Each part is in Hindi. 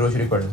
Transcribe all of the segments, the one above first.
दुरूद शरीफ पढ़ लें।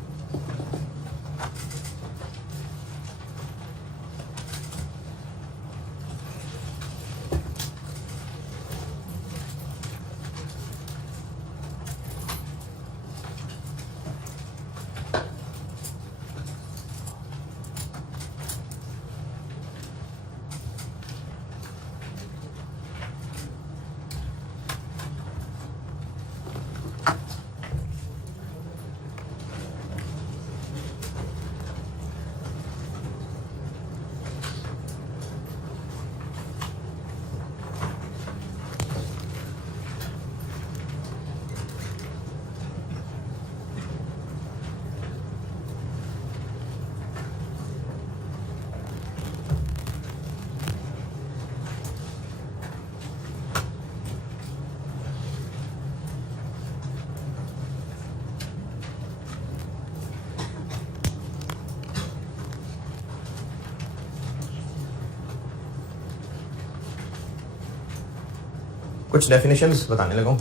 कुछ डेफिनेशंस बताने लगा हूँ,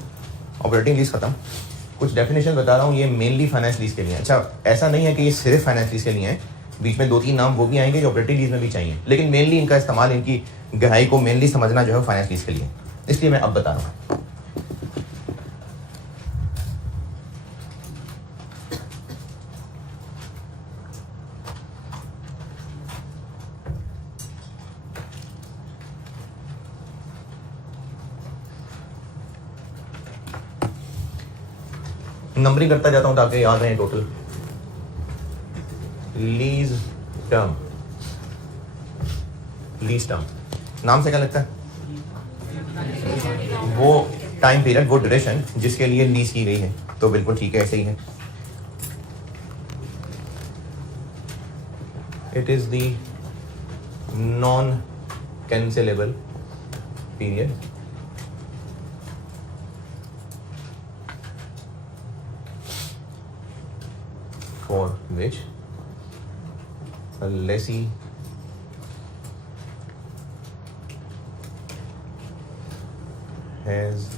ऑपरेटिंग लीज खत्म, कुछ डेफिनेशन बता रहा हूँ। ये मेनली फाइनेंस लीज के लिए। अच्छा, ऐसा नहीं है कि ये सिर्फ फाइनेंस लीज के लिए है, बीच में 2-3 नाम वो भी आएंगे जो ऑपरेटिंग लीज में भी चाहिए, लेकिन मेनली इनका इस्तेमाल, इनकी गहराई को मेनली समझना जो है फाइनेंस लीज के लिए, इसलिए मैं अब बता रहा हूँ। नंबरिंग करता जाता हूं ताकि याद रहे total. Lease term, lease term नाम से क्या लगता है? वो टाइम पीरियड, वो ड्यूरेशन जिसके लिए लीज की गई है, तो बिल्कुल ठीक है, ऐसे ही है। It is the non cancellable period for which a lessee has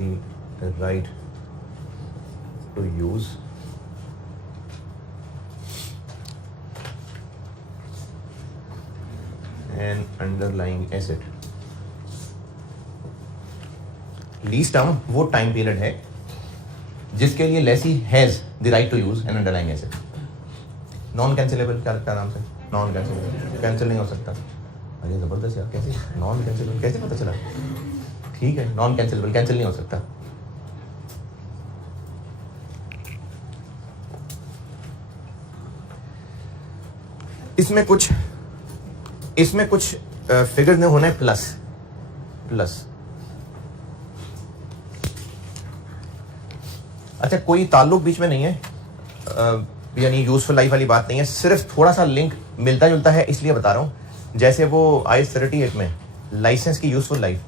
the right to use an underlying asset। Lease term वो टाइम पीरियड है जिसके लिए lessee has the right to use an underlying asset. Non cancellable क्या लगता है नाम से? नॉन कैंसिलेबल, कैंसिल नहीं हो सकता। अरे जबरदस्त यार, कैसे नॉन कैंसिलेबल, कैसे पता चला? ठीक है, नॉन कैंसिलेबल, कैंसिल नहीं हो सकता। इसमें कुछ फिगर्स ने होना है प्लस। अच्छा, कोई ताल्लुक बीच में नहीं है, यानी यूजफुल लाइफ वाली बात नहीं है, सिर्फ थोड़ा सा लिंक मिलता जुलता है, इसलिए बता रहा हूँ। जैसे वो IAS 38 में लाइसेंस की यूजफुल लाइफ,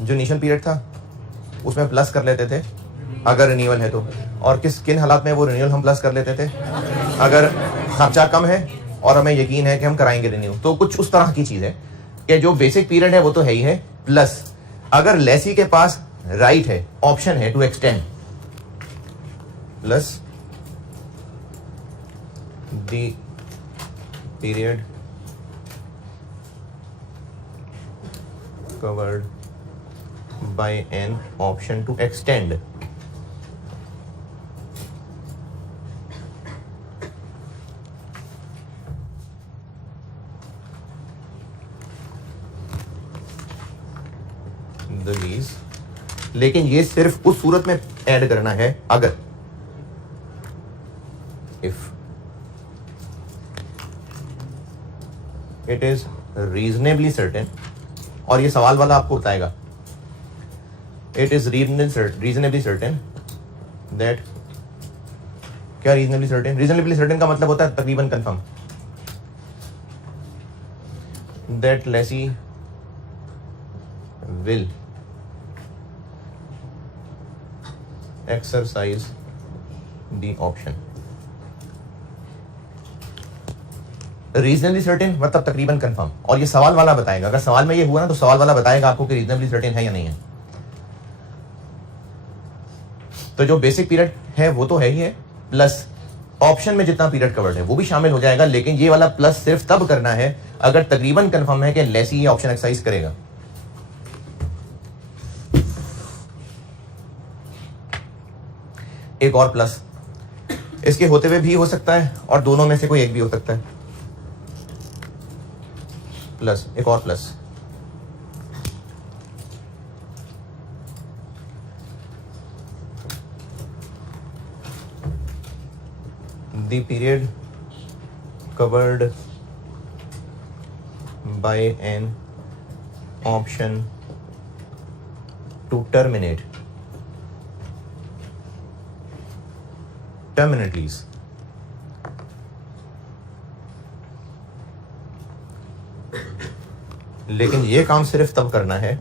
जो इनिशियल पीरियड था उसमें प्लस कर लेते थे अगर रिन्यूअल है तो, और किन हालात में वो रिन्यूअल हम प्लस कर लेते थे? अगर खर्चा कम है और हमें यकीन है कि हम कराएंगे रिन्यू, तो कुछ उस तरह की चीज़ है कि जो बेसिक पीरियड है वो तो है ही है, प्लस अगर लेसी के पास राइट है, ऑप्शन है to extend, plus the period covered by an option to extend। the lease, लेकिन ये सिर्फ उस सूरत में ऐड करना है अगर if it is reasonably certain, और ये सवाल वाला आपको बताएगा, it is reasonably certain that, क्या reasonably certain? reasonably certain का मतलब होता है तकरीबन confirm, that lessee will exercise the option। Reasonably certain मतलब तकरीबन कंफर्म, और ये सवाल वाला बताएगा। अगर सवाल में ये हुआ ना तो सवाल वाला बताएगा आपको कि रीजनबली सर्टेन है या नहीं है। तो जो बेसिक पीरियड है वो तो है ही है, प्लस ऑप्शन में जितना पीरियड कवर्ड है वो भी शामिल हो जाएगा, लेकिन ये वाला प्लस सिर्फ तब करना है अगर तकरीबन कंफर्म है कि लेसी ये ऑप्शन एक्सरसाइज करेगा। एक और प्लस इसके होते हुए भी हो सकता है और दोनों में से कोई एक भी हो सकता है। प्लस एक और plus, the period covered by an option to terminate lease लेकिन ये काम सिर्फ तब करना है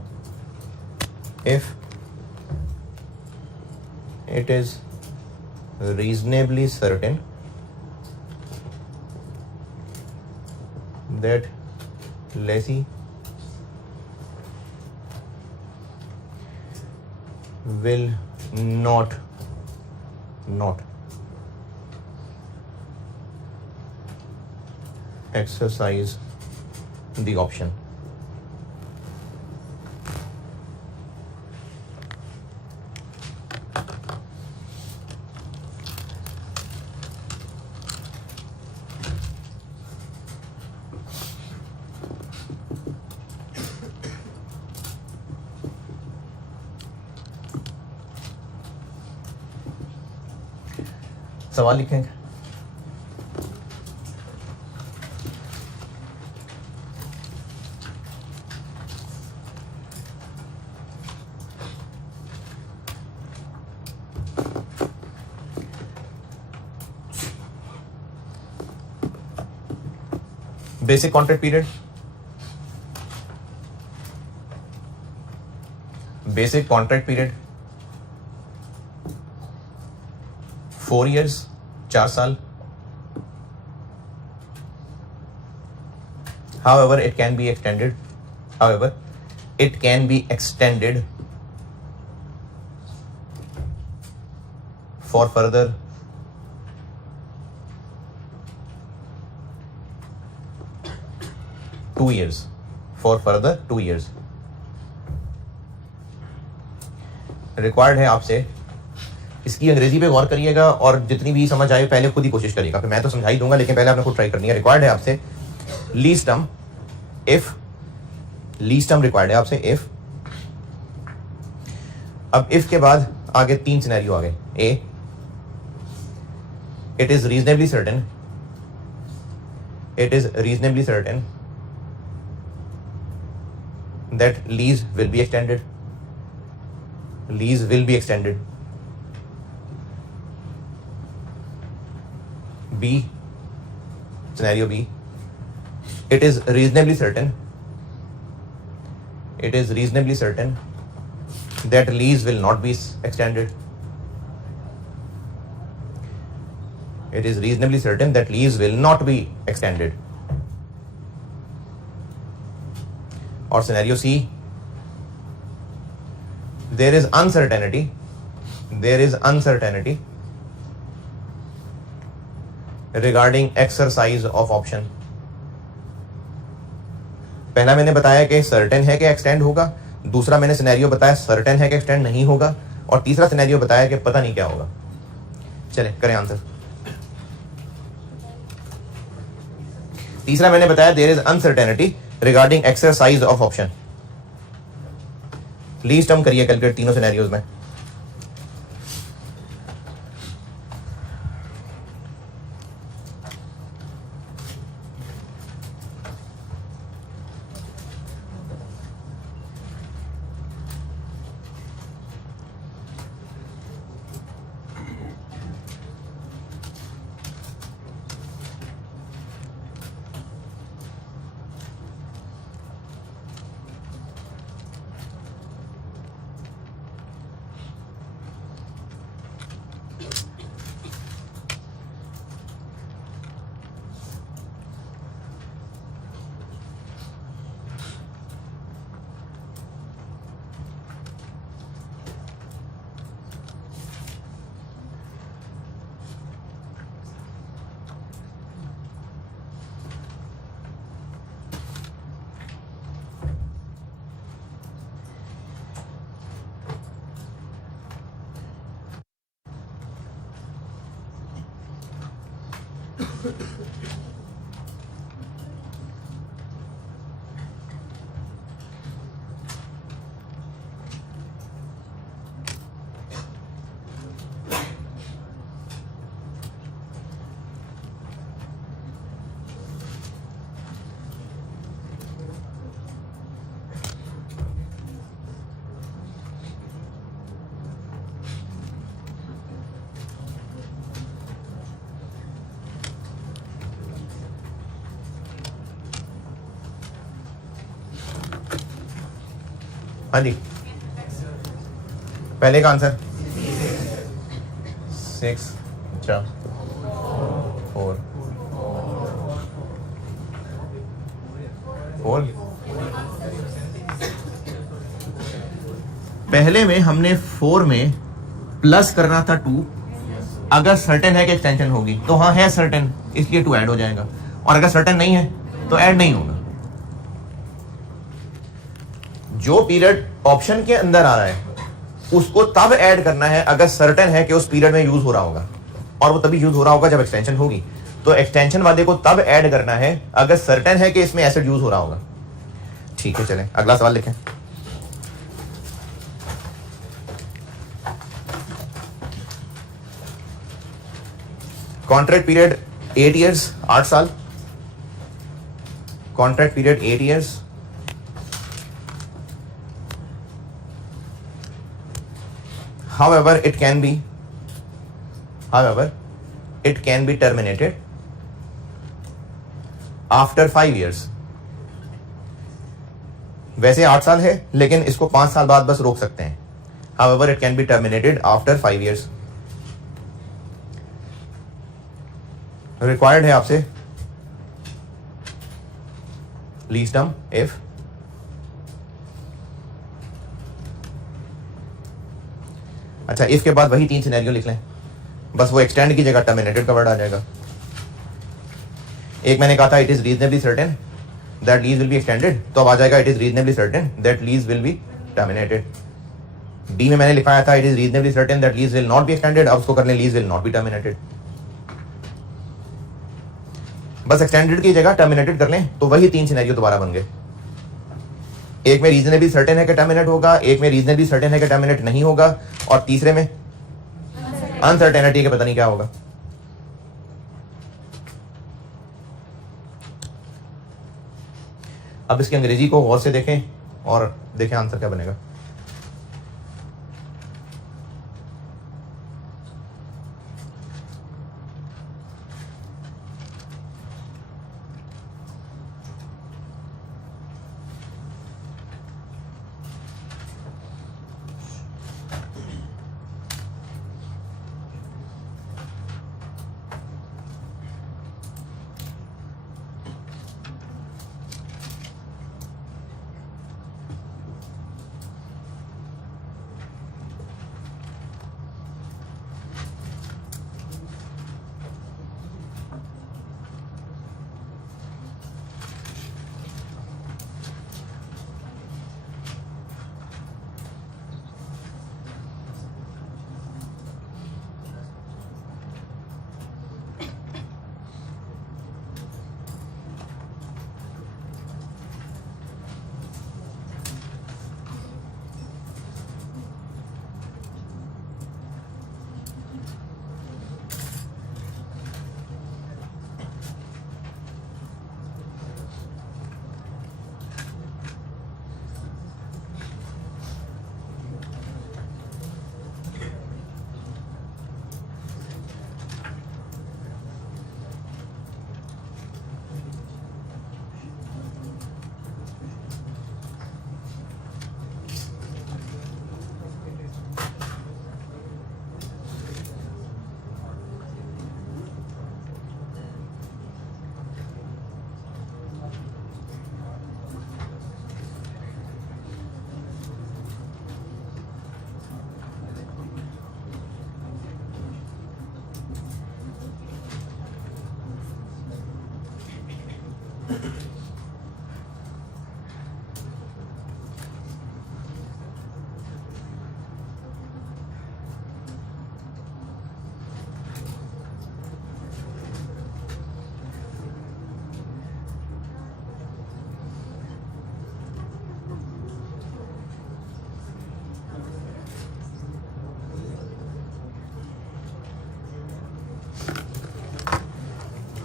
if it is reasonably certain that lessee will not exercise the option। सवाल लिखेंगे। Basic contract period, basic contract period 4 years, 4 साल। However, it can be extended for further 2 years, for further 2 years। Required है आपसे, इसकी अंग्रेजी पे गौर करिएगा और जितनी भी समझ आए पहले खुद ही कोशिश करिएगा, फिर मैं तो समझा ही दूंगा लेकिन पहले आपने खुद ट्राई करनी है। रिक्वायर्ड है आपसे lease term, if lease term required है आपसे इफ। अब इफ के बाद आगे 3 सिनेरियो आ गए। A, it is reasonably certain that lease will be extended, B, scenario B, it is reasonably certain that lease will not be extended, और scenario C, there is uncertainty regarding exercise of option। पहला मैंने बताया कि सर्टेन है कि एक्सटेंड होगा, दूसरा मैंने सिनेरियो बताया सर्टेन है कि एक्सटेंड नहीं होगा, और तीसरा सिनेरियो बताया कि पता नहीं क्या होगा। चले करें आंसर। तीसरा मैंने बताया there is uncertainty regarding exercise of option. Lease term करिए कैलकुलेट तीनों सिनेरियोज में। हाँ जी, पहले का आंसर 6, अच्छा 4 पहले में हमने 4 में प्लस करना था 2, अगर सर्टेन है कि एक्सटेंशन होगी तो हाँ है सर्टेन, इसलिए 2 ऐड हो जाएगा, और अगर सर्टेन नहीं है तो ऐड नहीं होगा। जो पीरियड ऑप्शन के अंदर आ रहा है उसको तब ऐड करना है अगर सर्टेन है कि उस पीरियड में यूज हो रहा होगा, और वो तभी यूज हो रहा होगा जब एक्सटेंशन होगी। तो एक्सटेंशन वाले को तब ऐड करना है अगर सर्टेन है कि इसमें एसिड यूज हो रहा होगा। ठीक है, चलें अगला सवाल लिखें। कॉन्ट्रैक्ट पीरियड 8 ईयर्स, 8 साल। Contract period 8 years. However, it can be terminated after 5 years. वैसे 8 साल है लेकिन इसको 5 साल बाद बस रोक सकते हैं। However, it can be terminated after 5 years. Required है आपसे least term if अच्छा, इफ के बाद वही 3 सिनेरियो लिख लें, बस वो एक्सटेंड की जगह टर्मिनेटेड का वर्ड आ जाएगा। एक मैंने कहा था it is reasonably certain that lease will be extended, तो अब आ जाएगा it is reasonably certain that lease will be terminated. B में मैंने लिखाया था it is reasonably certain that lease will not be extended, अब उसको कर लें lease will not be terminated. बस एक्सटेंडेड की जगह टर्मिनेटेड कर लें तो वही 3 सिनेरियो दोबारा बन गए। एक में रीजनेबली सर्टेन है कि टर्मिनेट होगा, एक में रीजनेबली सर्टेन है कि टर्मिनेट नहीं होगा, और तीसरे में अनसर्टेनिटी के पता नहीं क्या होगा। अब इसकी अंग्रेजी को गौर से देखें और देखें आंसर क्या बनेगा।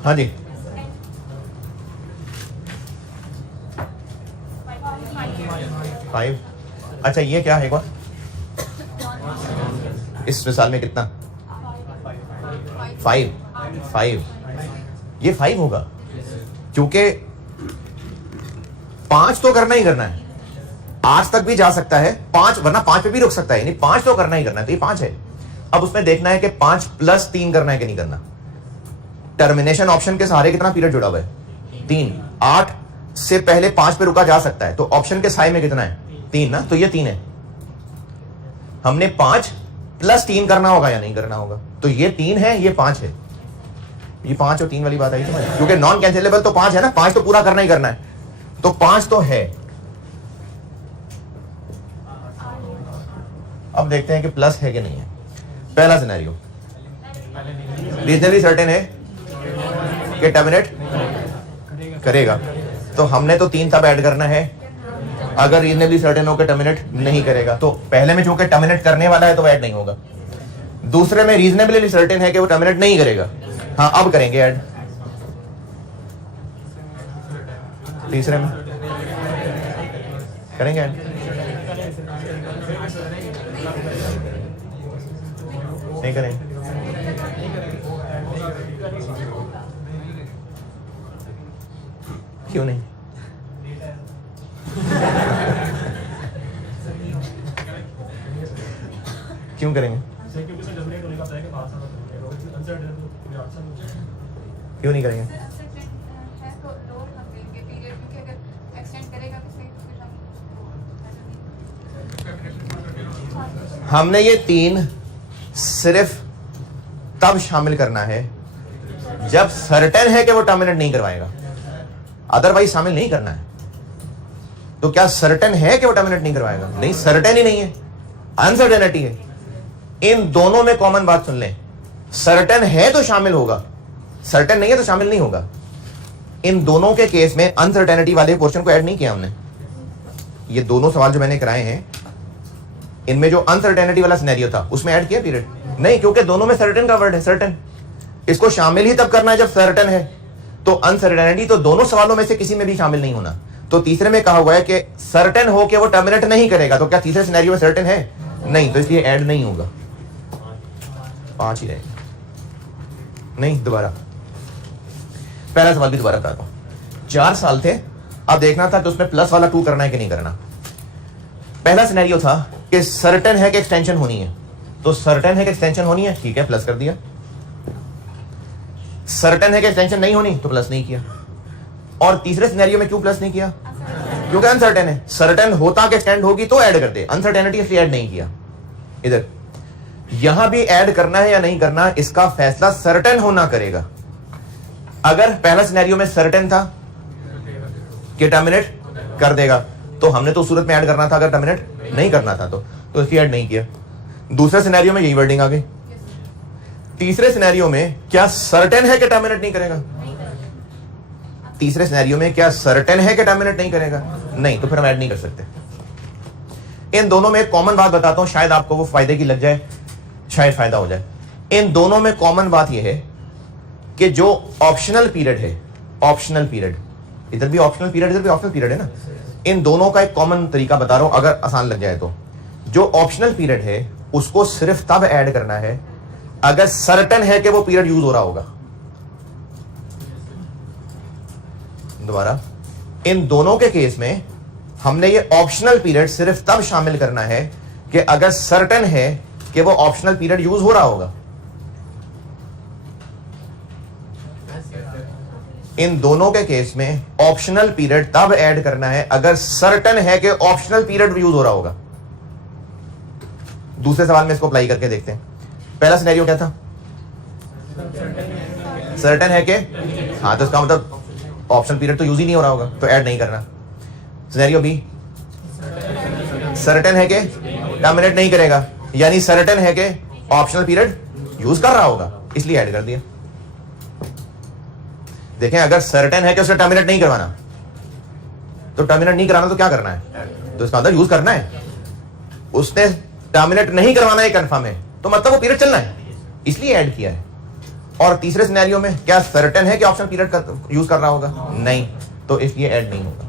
हाँ जी, 5। अच्छा ये क्या है एक बार, इस मिसाल में कितना, 5 ये 5 होगा क्योंकि 5 तो करना ही करना है, 8 तक भी जा सकता है 5, वरना 5 पे भी रुक सकता है, यानी 5 तो करना ही करना है, तो ये 5 है। अब उसमें देखना है कि 5 + 3 करना है कि नहीं करना। टर्मिनेशन ऑप्शन के सहारे कितना पीरियड जुड़ा हुआ है, 3। 8 से पहले 5 पे रुका जा सकता है, तो ऑप्शन के साए में कितना है, 3 ना, तो ये 3 है। हमने 5 + 3 करना होगा या नहीं करना होगा, तो ये 3 है, ये 5 है। ये 5 और 3 वाली बात आई समझ, क्योंकि नॉन कैंसिलेबल तो 5 है ना, 5 तो पूरा करना ही करना है, तो 5 तो है। अब देखते हैं कि प्लस है कि नहीं है। पहला सिनेरियो रीजनली सर्टेन है कि टर्मिनेट करेगा, तो हमने तो 3 तब ऐड करना है अगर रीजनेबली सर्टेन हो के टर्मिनेट नहीं करेगा, तो पहले में चूंकि टर्मिनेट करने वाला है तो ऐड नहीं होगा। दूसरे में रीजनेबली सर्टेन है कि वो टर्मिनेट नहीं करेगा, हाँ अब करेंगे ऐड। तीसरे में करेंगे ऐड, नहीं करेंगे, क्यों नहीं? क्यों करेंगे, क्यों नहीं करेंगे? हमने ये 3 सिर्फ तब शामिल करना है जब सर्टेन है कि वो टर्मिनेट नहीं करवाएगा, अदरवाइज शामिल नहीं करना है। तो क्या सर्टेन है कि वो टर्मिनेट नहीं करवाएगा? नहीं, सर्टेन ही नहीं है, अनसर्टेनिटी है। इन दोनों में कॉमन बात सुन लें, सर्टेन है तो शामिल होगा, सर्टेन नहीं है तो शामिल नहीं होगा। इन दोनों के केस में अनसर्टेनिटी वाले पोर्शन को ऐड नहीं किया हमने। ये दोनों सवाल जो मैंने कराए हैं, इनमें जो अनसर्टेनिटी वाला सिनेरियो था उसमें ऐड किया पीरियड नहीं, क्योंकि दोनों में सर्टेन का वर्ड है, सर्टेन। इसको शामिल ही तब करना है जब सर्टेन है, तो अनसर्टेनिटी तो दोनों सवालों में से किसी में भी शामिल नहीं होना। तो तीसरे में कहा हुआ है कि सर्टेन हो के वो टर्मिनेट नहीं करेगा, तो क्या तीसरे सिनेरियो में सर्टेन है? नहीं, तो इसलिए ऐड नहीं होगा, 5 ही रहेगा। नहीं, दोबारा पहला सवाल भी दोबारा बताता हूं। 4 साल थे, अब देखना था कि उसमें प्लस वाला 2 करना है कि नहीं करना। पहला सिनेरियो था कि सर्टेन है कि एक्सटेंशन होनी है, तो सर्टेन है कि एक्सटेंशन होनी है, ठीक है, प्लस कर दिया। सर्टेन है कि एक्सटेंशन नहीं होनी, तो प्लस नहीं किया। और तीसरे सिनेरियो में क्यों प्लस नहीं किया? क्योंकि अनसर्टेन है। सर्टेन होता कि एक्सटेंड होगी तो ऐड करते, अनसर्टेनिटी इसलिए ऐड नहीं किया। इधर यहां भी ऐड करना है या नहीं करना, इसका फैसला सर्टेन होना करेगा। अगर पहला सिनेरियो में सर्टेन था कि टर्मिनेट कर देगा, तो हमने तो उस सूरत में ऐड करना था, अगर टर्मिनेट नहीं करना था तो इसलिए ऐड नहीं किया। दूसरे सिनेरियो में यही वर्डिंग आ गई। तीसरे सिनेरियो में क्या सर्टेन है कि टर्मिनेट नहीं करेगा? तीसरे सिनेरियो में क्या सर्टेन है कि टर्मिनेट नहीं करेगा? नहीं, तो फिर हम ऐड नहीं कर सकते। इन दोनों में एक कॉमन बात बताता हूं, शायद आपको वो फायदे की लग जाए, शायद फायदा हो जाए। इन दोनों में कॉमन बात यह है कि जो ऑप्शनल पीरियड है, ऑप्शनल पीरियड, इधर भी ऑप्शनल पीरियड, इधर भी ऑप्शनल पीरियड है ना। इन दोनों का एक कॉमन तरीका बता रहा हूं, अगर आसान लग जाए तो। जो ऑप्शनल पीरियड है उसको सिर्फ तब ऐड करना है अगर सर्टेन है कि वो पीरियड यूज हो रहा होगा। दोबारा, इन दोनों के केस में हमने ये ऑप्शनल पीरियड सिर्फ तब शामिल करना है कि अगर सर्टेन है कि वो ऑप्शनल पीरियड यूज हो रहा होगा। इन दोनों के केस में ऑप्शनल पीरियड तब ऐड करना है अगर सर्टेन है कि ऑप्शनल पीरियड यूज हो रहा होगा। दूसरे सवाल में इसको अप्लाई करके देखते हैं। पहला सिनेरियो क्या था? सर्टेन है कि, हाँ, तो इसका मतलब ऑप्शनल पीरियड तो यूज ही नहीं हो रहा होगा, तो ऐड नहीं करना। सिनेरियो बी, सर्टेन है कि टर्मिनेट नहीं करेगा, यानी सर्टेन है कि ऑप्शनल पीरियड यूज कर रहा होगा, इसलिए ऐड कर दिया। देखें, अगर सर्टेन है कि उसे टर्मिनेट नहीं करवाना, तो टर्मिनेट नहीं कराना तो क्या करना है? तो इसका मतलब यूज करना है। उसने टर्मिनेट नहीं करवाना है, कंफर्म है, तो मतलब वो पीरियड चलना है, इसलिए ऐड किया है। और तीसरे सिनेरियो में क्या सर्टेन है कि ऑप्शनल पीरियड यूज कर रहा होगा? नहीं, तो इसलिए ऐड नहीं होगा।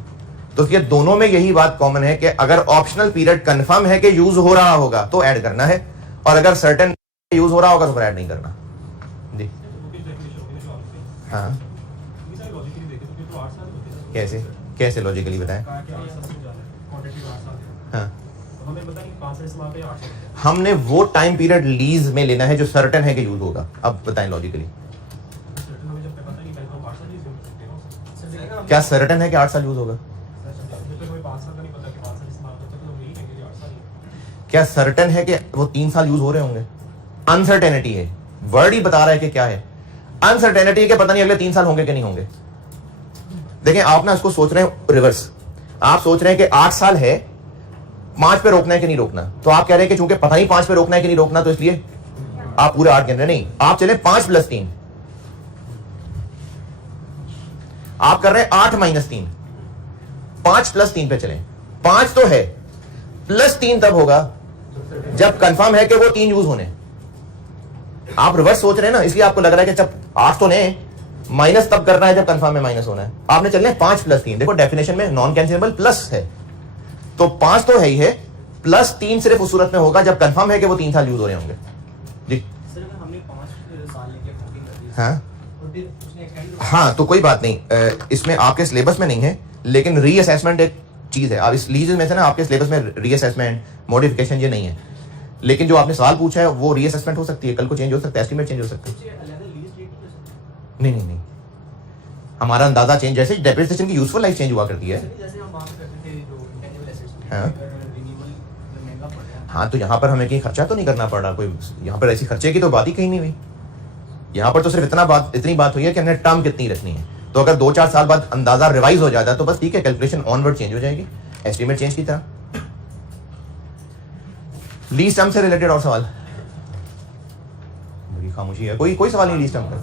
तो इसलिए दोनों में यही बात कॉमन है कि अगर ऑप्शनल पीरियड कंफर्म है कि यूज हो रहा होगा तो ऐड करना है, और अगर सर्टेन यूज हो रहा होगा तो फिर ऐड नहीं करना। जी हाँ, कैसे कैसे लॉजिकली बताएं? हाँ, हमने वो टाइम पीरियड लीज में लेना है जो सर्टेन है कि यूज होगा। अब बताएं लॉजिकली, क्या सर्टेन है कि 8 साल यूज होगा? क्या सर्टेन है कि वो 3 साल यूज हो रहे होंगे? अनसर्टेनिटी है, वर्ड ही बता रहा है कि क्या है अनसर्टेनिटी, के पता नहीं अगले 3 साल होंगे कि नहीं होंगे। देखें आप ना इसको सोच रहे हैं रिवर्स, आप सोच रहे हैं कि 8 साल है, 5 पे रोकना है कि नहीं रोकना, तो आप कह रहे हैं कि चूंकि पता नहीं 5 पे रोकना है कि नहीं रोकना, तो इसलिए आप पूरे 8 गिन रहे। नहीं, आप चले 5 + 3, आप कर रहे हैं 8 - 3, 5 + 3 पे चले। 5 तो है, +3 तब होगा जब कंफर्म है कि वो 3 यूज होने। आप रिवर्स सोच रहे हैं ना, इसलिए आपको लग रहा है कि जब 8 तो नहीं, माइनस तब करना है जब कंफर्म में माइनस होना है। आपने चलना है 5 + 3। देखो डेफिनेशन में नॉन कैंसिलेबल प्लस है, तो 5 तो है ही है, +3 सिर्फ उस सूरत में होगा जब कंफर्म है कि वो 3 साल यूज हो रहे होंगे। जी हाँ, तो कोई बात नहीं, इसमें आपके सिलेबस में नहीं है, लेकिन रीअसेसमेंट एक चीज है। आप इस लीज में से ना आपके सिलेबस में रीअसेसमेंट, मॉडिफिकेशन ये नहीं है, लेकिन जो आपने सवाल पूछा है वो रीअसेसमेंट हो सकती है, कल को चेंज हो सकता है, एस्टीमेट चेंज हो सकता है। नहीं नहीं नहीं, हमारा अंदाजा चेंज, जैसे डेप्रिसिएशन की यूजफुल लाइफ चेंज हुआ करती है। हाँ, तो यहाँ पर हमें कहीं खर्चा तो नहीं करना पड़ रहा कोई, यहाँ पर ऐसी खर्चे की तो बात ही कहीं नहीं हुई। यहाँ पर तो सिर्फ इतनी बात हुई है कि हमने टर्म कितनी रखनी है। तो अगर 2-4 साल बाद अंदाजा रिवाइज हो जाता है तो बस ठीक है, कैलकुलेशन ऑनवर्ड चेंज हो जाएगी, एस्टीमेट चेंज की तरह। लीज टर्म से रिलेटेड और सवाल? मेरी खामोशी है, कोई सवाल नहीं लीज टर्म का?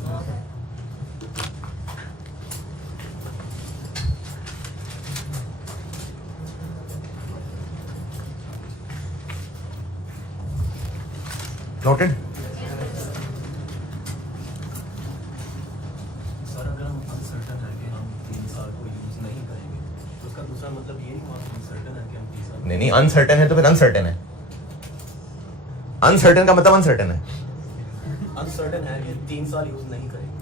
नोटेड। सर अगर हम अनसर्टेन है कि हम 3 साल को यूज नहीं करेंगे, तो उसका दूसरा मतलब ये नहीं हुआ कि अनसर्टेन है कि हम 3 साल नहीं, अनसर्टेन है तो फिर अनसर्टेन है। अनसर्टेन का मतलब अनसर्टेन है। अनसर्टेन है कि 3 साल यूज नहीं करेंगे।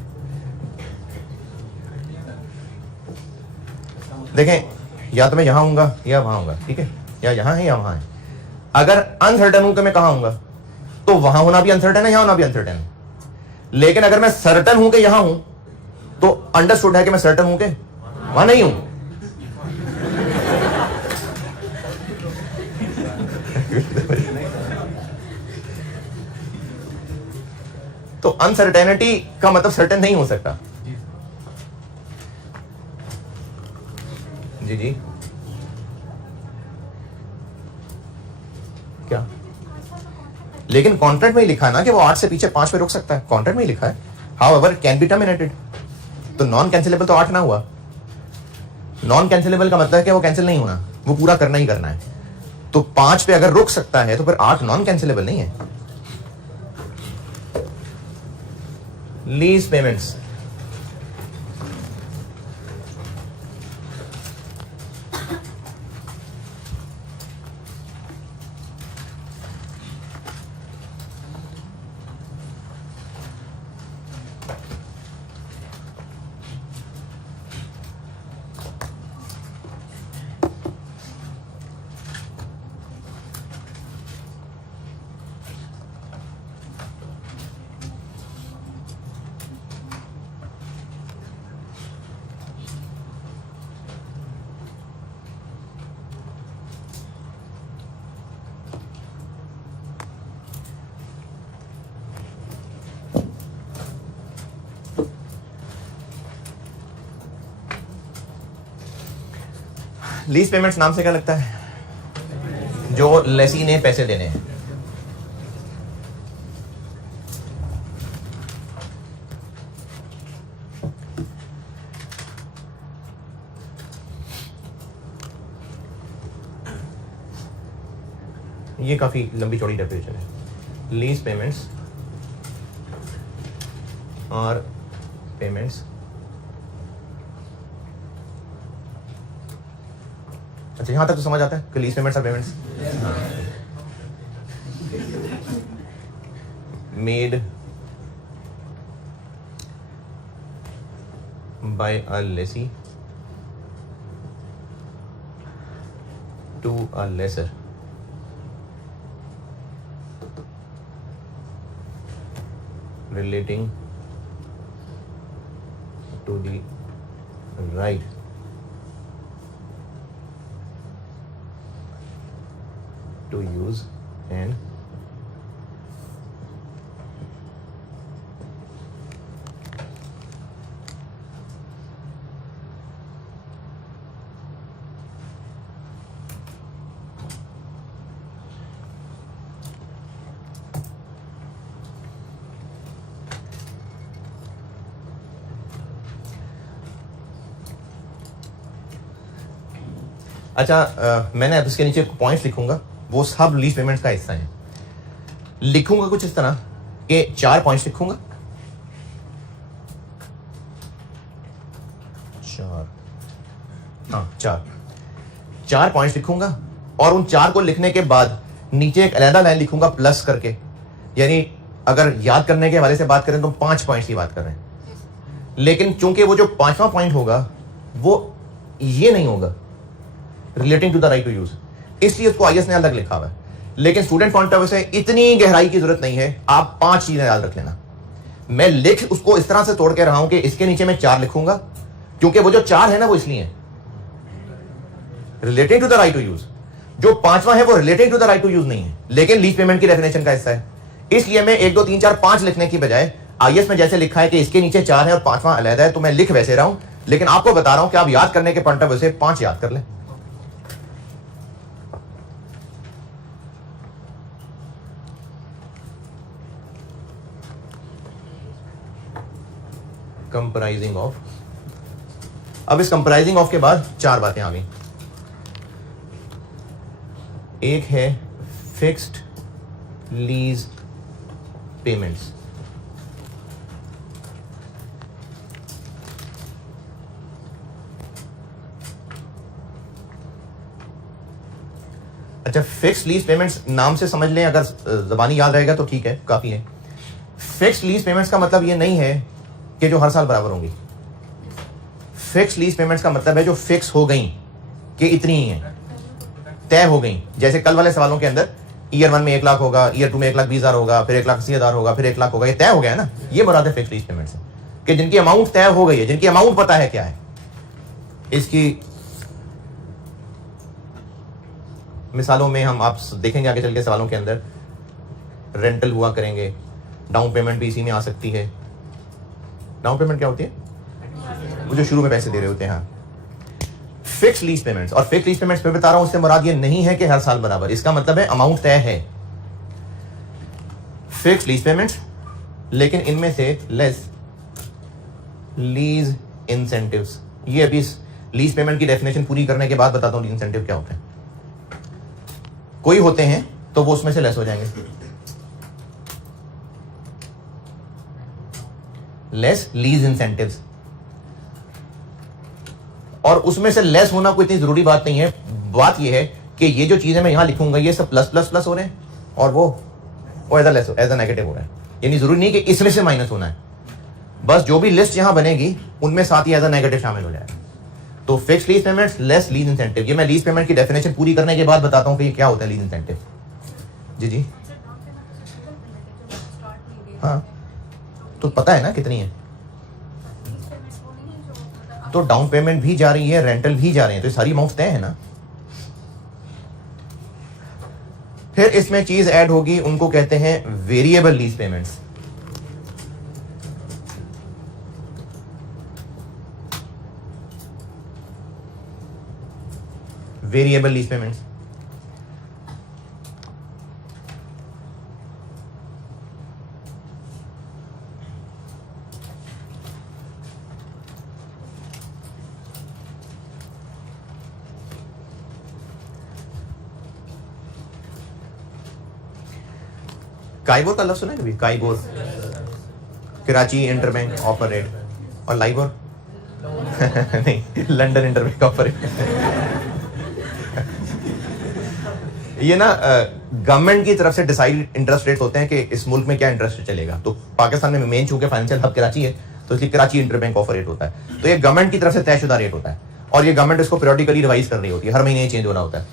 देखें, या तो मैं यहां हूंगा या वहां हूंगा, ठीक है, या यहां है या वहां है। अगर अनसर्टेन हूं कि मैं कहां हूंगा, तो वहां होना भी अनसर्टेन है, यहां होना भी अनसर्टेन है। लेकिन अगर मैं सर्टेन हूं कि यहां हूं, तो अंडरस्टूड है कि मैं सर्टेन हूं कि वहां नहीं हूं। तो अनसर्टेनिटी का मतलब सर्टेन नहीं हो सकता। जी जी, क्या? लेकिन कॉन्ट्रैक्ट में ही लिखा है ना कि वो 8 से पीछे 5 पे रुक सकता है, कॉन्ट्रैक्ट में ही लिखा है। हाउएवर कैन बी टर्मिनेटेड, तो नॉन कैंसिलेबल तो 8 ना हुआ। नॉन कैंसिलेबल का मतलब है कि वो कैंसिल नहीं होना, वो पूरा करना ही करना है। तो 5 पे अगर रुक सकता है तो फिर 8 नॉन कैंसिलेबल नहीं है। लीज पेमेंट्स, लीज पेमेंट्स नाम से क्या लगता है? जो लेसी ने पैसे देने हैं। ये काफी लंबी चौड़ी डेफिनेशन है। Lease payments are payments. अच्छा, यहां तक तो समझ आता है कि lease payments are payments made by a lessee to a lessor relating to the right to use and अच्छा, मैंने अब इसके नीचे पॉइंट्स लिखूंगा, वो सब लीज पेमेंट्स का हिस्सा है। लिखूंगा कुछ इस तरह के 4 पॉइंट्स लिखूंगा, 4 पॉइंट्स लिखूंगा और उन 4 को लिखने के बाद नीचे एक अलग लाइन लिखूंगा प्लस करके, यानी अगर याद करने के हवाले से बात करें तो 5 पॉइंट्स की बात कर रहे हैं। लेकिन चूंकि वो जो 5वां पॉइंट होगा वो ये नहीं होगा relating to the right to use, इसलिए उसको आईएस ने अलग लिखा हुआ है। लेकिन स्टूडेंट पॉइंट ऑफ व्यू से इतनी गहराई की जरूरत नहीं है, आप 5 चीजें याद रख लेना। मैं लिख उसको इस तरह से तोड़ के रहा हूं कि इसके नीचे मैं 4 लिखूंगा, क्योंकि वो जो 4 है ना वो इसलिए relating to the right to use, जो 5वां है वो relating to the right to use नहीं है, लेकिन लीज पेमेंट की डेफिनेशन का हिस्सा है। इसलिए मैं 1 2 3 4 5 लिखने की बजाय आईएस में जैसे लिखा है कि इसके नीचे 4 है और 5वां अलग है, तो मैं लिख वैसे रहा हूं, लेकिन आपको बता रहा हूं कि आप याद करने के पॉइंट ऑफ व्यू से 5 याद कर लें। कंप्राइजिंग ऑफ, अब इस कंप्राइजिंग ऑफ के बाद 4 बातें आ गई। एक है फिक्स्ड लीज पेमेंट्स, अच्छा फिक्स्ड लीज पेमेंट्स नाम से समझ लें, अगर जबानी याद रहेगा तो ठीक है, काफी है। फिक्स्ड लीज पेमेंट्स का मतलब ये नहीं है कि जो हर साल बराबर होंगी। फिक्स्ड लीज पेमेंट्स का मतलब है जो फिक्स हो गई कि इतनी ही है, तय हो गई। जैसे कल वाले सवालों के अंदर ईयर 1 में 1 लाख होगा, ईयर 2 में 1,20,000 होगा, फिर 1,80,000 होगा, फिर 1 लाख होगा, ये तय हो गया है ना। ये मुराद है फिक्स्ड लीज पेमेंट्स से, कि जिनकी अमाउंट तय हो गई है, जिनकी अमाउंट पता है क्या है। इसकी मिसालों में हम आप देखेंगे आगे चल के सवालों के अंदर, रेंटल हुआ करेंगे, डाउन पेमेंट भी इसी में आ सकती है। डाउन पेमेंट क्या होती है? वो जो शुरू में पैसे दे रहे होते हैं। हाँ, फिक्स लीज पेमेंट्स, और फिक्स लीज पेमेंट्स पे बता रहा हूं, उससे मुराद ये नहीं है कि हर साल बराबर, इसका मतलब है अमाउंट तय है। फिक्स लीज पेमेंट्स, लेकिन इनमें से लेस लीज इंसेंटिव्स। ये अभी लीज पेमेंट की डेफिनेशन पूरी करने के बाद बताता हूं लीज इंसेंटिव क्या होते हैं। कोई होते हैं तो वो उसमें से लेस हो जाएंगे, लेस लीज इंसेंटिव्स, और उसमें से लेस होना कोई इतनी जरूरी बात नहीं है। बात यह है कि ये जो चीजें मैं यहां लिखूंगा ये सब प्लस प्लस प्लस हो रहे हैं, और वो as a less, as a negative हो रहा है। यानी जरूरी नहीं कि इसमें से माइनस होना है, बस जो भी लिस्ट यहां बनेगी उनमें साथ ही एज अ नेगेटिव शामिल हो जाएगा। तो fixed lease payments, less lease incentive. ये मैं लीज पेमेंट की डेफिनेशन पूरी करने के बाद बताता हूं कि ये क्या होता है लीज इंसेंटिव। जी जी, हाँ, तो पता है ना कितनी है। तो डाउन पेमेंट भी जा रही है, रेंटल भी जा रहे हैं, तो ये सारी अमाउंट तय है ना। फिर इसमें चीज ऐड होगी, उनको कहते हैं variable lease payments. Variable lease payments, KIBOR का लफ्ज सुना है कभी? KIBOR, Karachi interbank offer rate और लाइबोर नहीं, लंदन इंटरबैंक ऑफर रेट। ये ना गवर्नमेंट की तरफ से डिसाइड इंटरेस्ट रेट होते हैं कि इस मुल्क में क्या इंटरेस्ट चलेगा। तो पाकिस्तान में मेन चूंकि फाइनेंशियल हब कराची है तो इसलिए कराची इंटरबैंक ऑफर रेट होता है। तो ये गवर्नमेंट की तरफ से तयशुदा रेट होता है और ये गवर्नमेंट इसको पीरियडिकली रिवाइज कर रही होती है, हर महीने चेंज हो रहा होता है।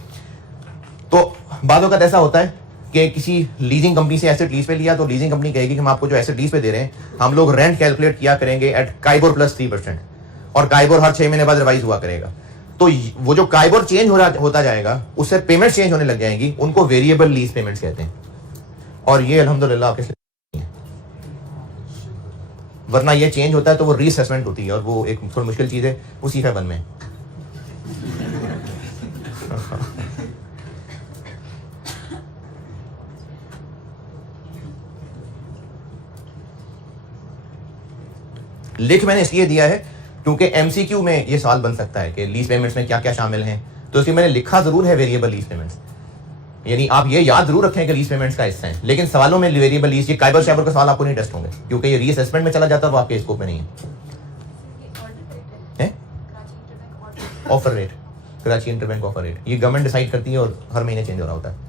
तो बातों का ऐसा होता है कि किसी लीजिंग कंपनी से एसेट लीज पे लिया तो लीजिंग कंपनी कहेगी कि हम आपको जो एसेट लीज पे दे रहे हैं हम लोग रेंट कैलकुलेट किया करेंगे एट काइबोर प्लस 3% और काइबोर हर 6 महीने बाद रिवाइज हुआ करेगा। तो वो जो काइबोर चेंज होता जाएगा उससे पेमेंट चेंज होने लग जाएंगी, उनको वेरिएबल लीज पेमेंट्स कहते हैं। और ये अल्हम्दुलिल्लाह आपके साथ है, वरना ये चेंज होता है तो वो रीअसेसमेंट होती है और वो एक थोड़ी मुश्किल चीज है, उसी है वन में। लिख मैंने इसलिए दिया है क्योंकि एमसीक्यू में ये सवाल बन सकता है कि लीज पेमेंट्स में क्या क्या शामिल हैं, तो इसलिए मैंने लिखा जरूर है वेरिएबल लीज पेमेंट्स। यानी आप ये याद जरूर रखें कि लीज पेमेंट्स का हिस्सा है, लेकिन सवालों में वेरिएबल लीज, ये काइबर शाइबर का सवाल आपको नहीं टेस्ट होंगे क्योंकि ये रीअसेसमेंट में चला जाता है, वो आपके स्कोप में नहीं है। Offer rate, Karachi interbank offer rate, ये गवर्नमेंट डिसाइड करती है और हर महीने चेंज हो रहा होता है।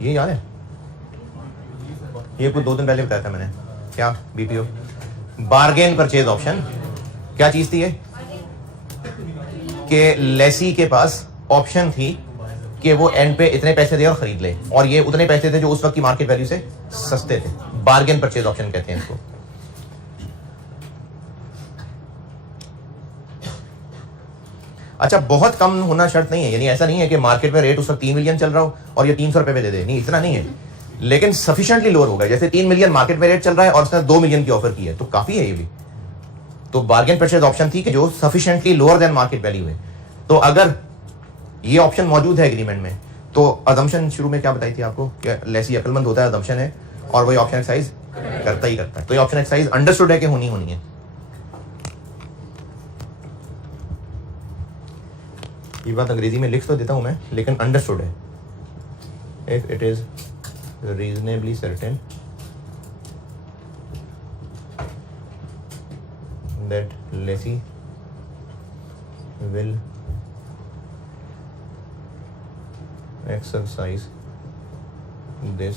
ये याद है, ये कुछ 2 दिन पहले बताया था मैंने। क्या बीपीओ बार्गेन परचेज ऑप्शन, क्या चीज थी ये कि लेसी के पास ऑप्शन थी कि वो एंड पे इतने पैसे दे और खरीद ले, और ये उतने पैसे थे जो उस वक्त की मार्केट वैल्यू से सस्ते थे। बार्गेन परचेज ऑप्शन कहते हैं इसको। अच्छा, बहुत कम होना शर्त नहीं है, यानी ऐसा नहीं है कि मार्केट में रेट उस वक्त 3 मिलियन चल रहा हो और ये 300 रुपए पे दे दे, नहीं, इतना नहीं है, लेकिन सफिशिएंटली लोअर होगा। जैसे 3 मिलियन मार्केट में रेट चल रहा है और उसने 2 मिलियन की ऑफर की है तो काफी है ये भी। तो बार्गेन परचेज ऑप्शन थी कि जो sufficiently lower than market value है। तो अगर ये ऑप्शन मौजूद है एग्रीमेंट में तो अजम्पशन शुरू में क्या बताई थी आपको कि लेसी अक्लमंद होता है, अजम्पशन है और वही ऑप्शन एक्सरसाइज करता ही करता है। तो ये ऑप्शन एक्सरसाइज अंडरस्टूड है कि होनी है। ये बात अंग्रेजी में लिख तो देता हूं मैं, लेकिन अंडरस्टूड है। If it is reasonably certain that lessee will exercise this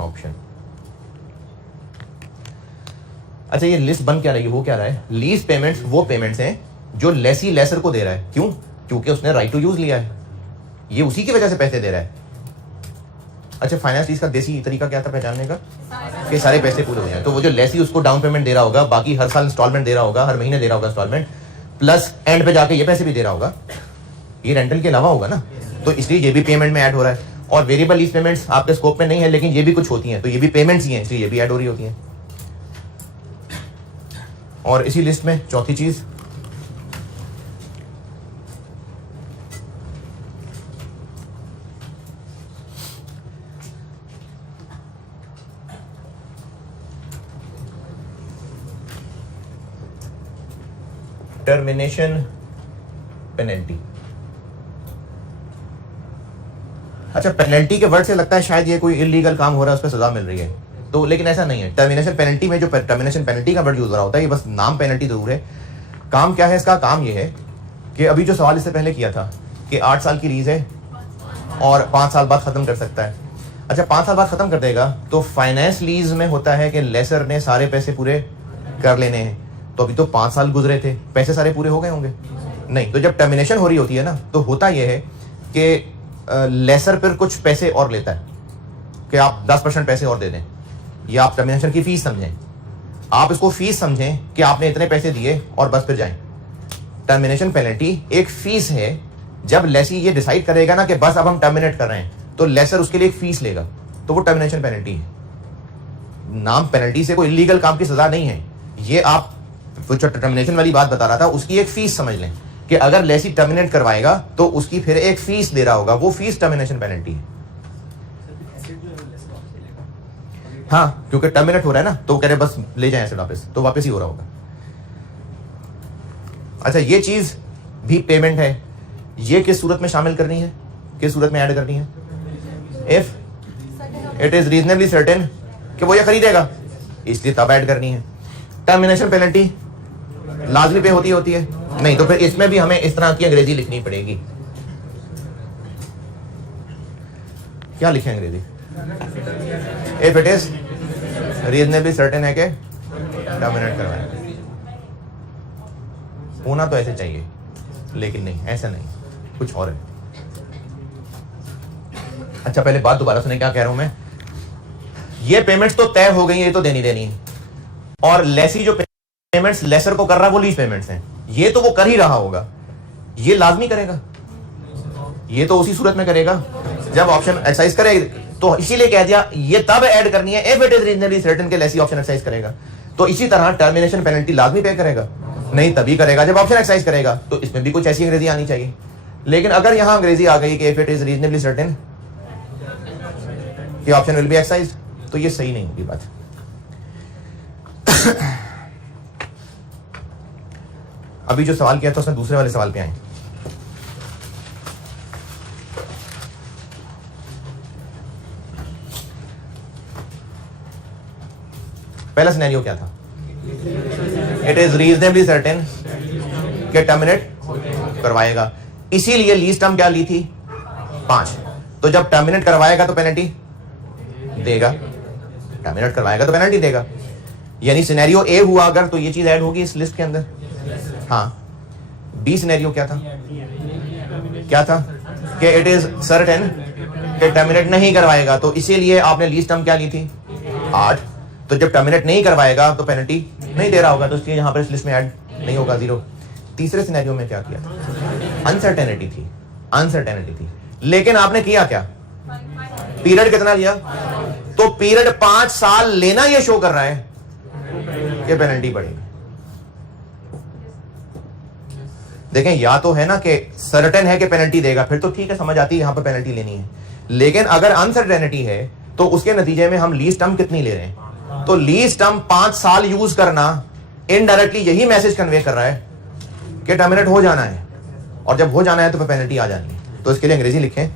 option. अच्छा, ये लिस्ट बन क्या रही है, वो क्या रहा है? लीज पेमेंट्स वो पेमेंट्स हैं जो लेसी लेसर को दे रहा है। क्यों? क्योंकि उसने राइट टू यूज लिया है, ये उसी की वजह से पैसे दे रहा है। अच्छा, फाइनेंस लीज का देसी तरीका क्या था पहचानने का? कि सारे पैसे पूरे हो जाए। तो वो जो लेसी उसको डाउन पेमेंट दे रहा होगा, बाकी हर साल इंस्टॉलमेंट दे रहा होगा, हर महीने दे रहा होगा इंस्टॉलमेंट, प्लस एंड पे जाके ये पैसे भी दे रहा होगा, ये रेंटल के अलावा होगा ना, तो इसलिए ये भी पेमेंट में ऐड हो रहा है। और वेरिएबल लीज पेमेंट्स आपके स्कोप में नहीं है, लेकिन ये भी कुछ होती हैं, तो ये भी पेमेंट्स ही हैं, इसलिए ये भी ऐड हो रही होती हैं। और इसी लिस्ट में चौथी चीज, टर्मिनेशन पेनल्टी। अच्छा, पेनल्टी के वर्ड से लगता है शायद ये कोई इलीगल काम हो रहा है, उस पर सजा मिल रही है, तो लेकिन ऐसा नहीं है। टर्मिनेशन पेनल्टी में जो टर्मिनेशन पेनल्टी का वर्ड यूज हो रहा होता है, ये बस नाम पेनल्टी जरूर है। काम क्या है इसका? काम ये है कि अभी जो सवाल इससे पहले किया था कि 8 साल की लीज है और 5 साल बाद खत्म कर सकता है। अच्छा, 5 साल बाद खत्म कर देगा तो फाइनेंस लीज में होता है कि लेसर ने सारे पैसे पूरे कर लेने हैं, तो अभी तो 5 साल गुजरे थे, पैसे सारे पूरे हो गए होंगे? नहीं। तो जब टर्मिनेशन हो रही होती है ना, तो होता यह है कि लेसर पर कुछ पैसे और लेता है कि आप 10% पैसे और दे दें, या आप टर्मिनेशन की फीस समझें, आप इसको फीस समझें कि आपने इतने पैसे दिए और बस फिर जाएं। टर्मिनेशन पेनल्टी एक फीस है। जब लेसी ये डिसाइड करेगा ना कि बस अब हम टर्मिनेट कर रहे हैं, तो लेसर उसके लिए एक फीस लेगा, तो वो टर्मिनेशन पेनल्टी है। नाम पेनल्टी से कोई इलीगल काम की सजा नहीं है, ये आप जो टर्मिनेशन वाली बात बता रहा था उसकी एक फीस समझ लें कि अगर लेसी टर्मिनेट करवाएगा तो उसकी फिर एक फीस दे रहा होगा, वो फीस टर्मिनेशन पेनल्टी है। हाँ, क्योंकि टर्मिनेट हो रहा है ना, तो कह रहे बस ले जाए एसेट वापस, तो वापस ही हो रहा होगा। अच्छा, ये चीज भी पेमेंट है, ये किस सूरत में शामिल करनी है, किस सूरत में ऐड करनी है? If it is reasonably certain कि वो ये खरीदेगा, इसलिए तब ऐड करनी है। टर्मिनेशन पेनल्टी लाजमी पे होती है नहीं, तो फिर इसमें भी हमें इस तरह की अंग्रेजी लिखनी पड़ेगी। क्या लिखें अंग्रेजी? If it is reasonably certain है कि टर्मिनेट करवाएं। होना तो ऐसे चाहिए, लेकिन नहीं, ऐसा नहीं, कुछ और है। अच्छा, पहले बात दोबारा सुने, क्या कह रहा हूं मैं? ये पेमेंट्स तो तय हो गई, ये तो देनी है, और लेसी जो पेमेंट्स लेसर को कर रहा है वो लीज पेमेंट्स हैं, ये तो वो कर ही रहा होगा, ये लाजमी करेगा, ये तो उसी सूरत में करेगा जब ऑप्शन एक्सरसाइज करे। तो इसीलिए कह दिया ये तब ऐड करनी है if it is reasonably certain के लेसी ऑप्शन एक्सरसाइज करेगा। तो इसी तरह टर्मिनेशन पेनल्टी लाजमी पे करेगा नहीं, तभी करेगा जब ऑप्शन एक्सरसाइज करेगा। तो इसमें भी कुछ ऐसी अंग्रेजी आनी चाहिए, लेकिन अगर यहां अंग्रेजी आ गई कि if it is reasonably certain कि ऑप्शन विल बी एक्सरसाइज, तो ये सही नहीं होगी बात। अभी जो सवाल किया था उसमें दूसरे वाले सवाल पे आए। पहला सिनेरियो क्या था? इट इज रीजनेबली सर्टेन कि टर्मिनेट करवाएगा, इसीलिए लीज टर्म क्या ली थी? 5। तो जब टर्मिनेट करवाएगा तो पेनल्टी देगा, टर्मिनेट करवाएगा तो पेनल्टी देगा, यानी सिनेरियो ए हुआ अगर, तो ये चीज ऐड होगी इस लिस्ट के अंदर। हाँ, बी सिनेरियो क्या था? क्या था कि इट इज सर्टेन कि टर्मिनेट नहीं करवाएगा, तो इसीलिए आपने लीज टर्म क्या ली थी? 8। तो जब टर्मिनेट नहीं करवाएगा तो पेनल्टी नहीं दे रहा होगा, तो इसलिए यहां पर इस लिस्ट में ऐड नहीं होगा, 0। तीसरे सिनेरियो में क्या किया था? अनसर्टेनिटी थी, लेकिन आपने किया क्या? पीरियड कितना लिया? तो पीरियड 5 साल लेना ये शो कर रहा है कि पेनल्टी बढ़ेगी। देखें, या तो है ना कि सर्टेन है कि पेनल्टी देगा, फिर तो ठीक है, समझ आती है यहां पर पेनल्टी लेनी है। लेकिन अगर अनसर्टेनिटी है तो उसके नतीजे में हम लीज टर्म कितनी ले रहे हैं? तो लीज टर्म 5 साल यूज करना इनडायरेक्टली यही मैसेज कन्वे कर रहा है कि टर्मिनेट हो जाना है, और जब हो जाना है तो पेनल्टी आ जानी है। तो इसके लिए अंग्रेजी लिखें,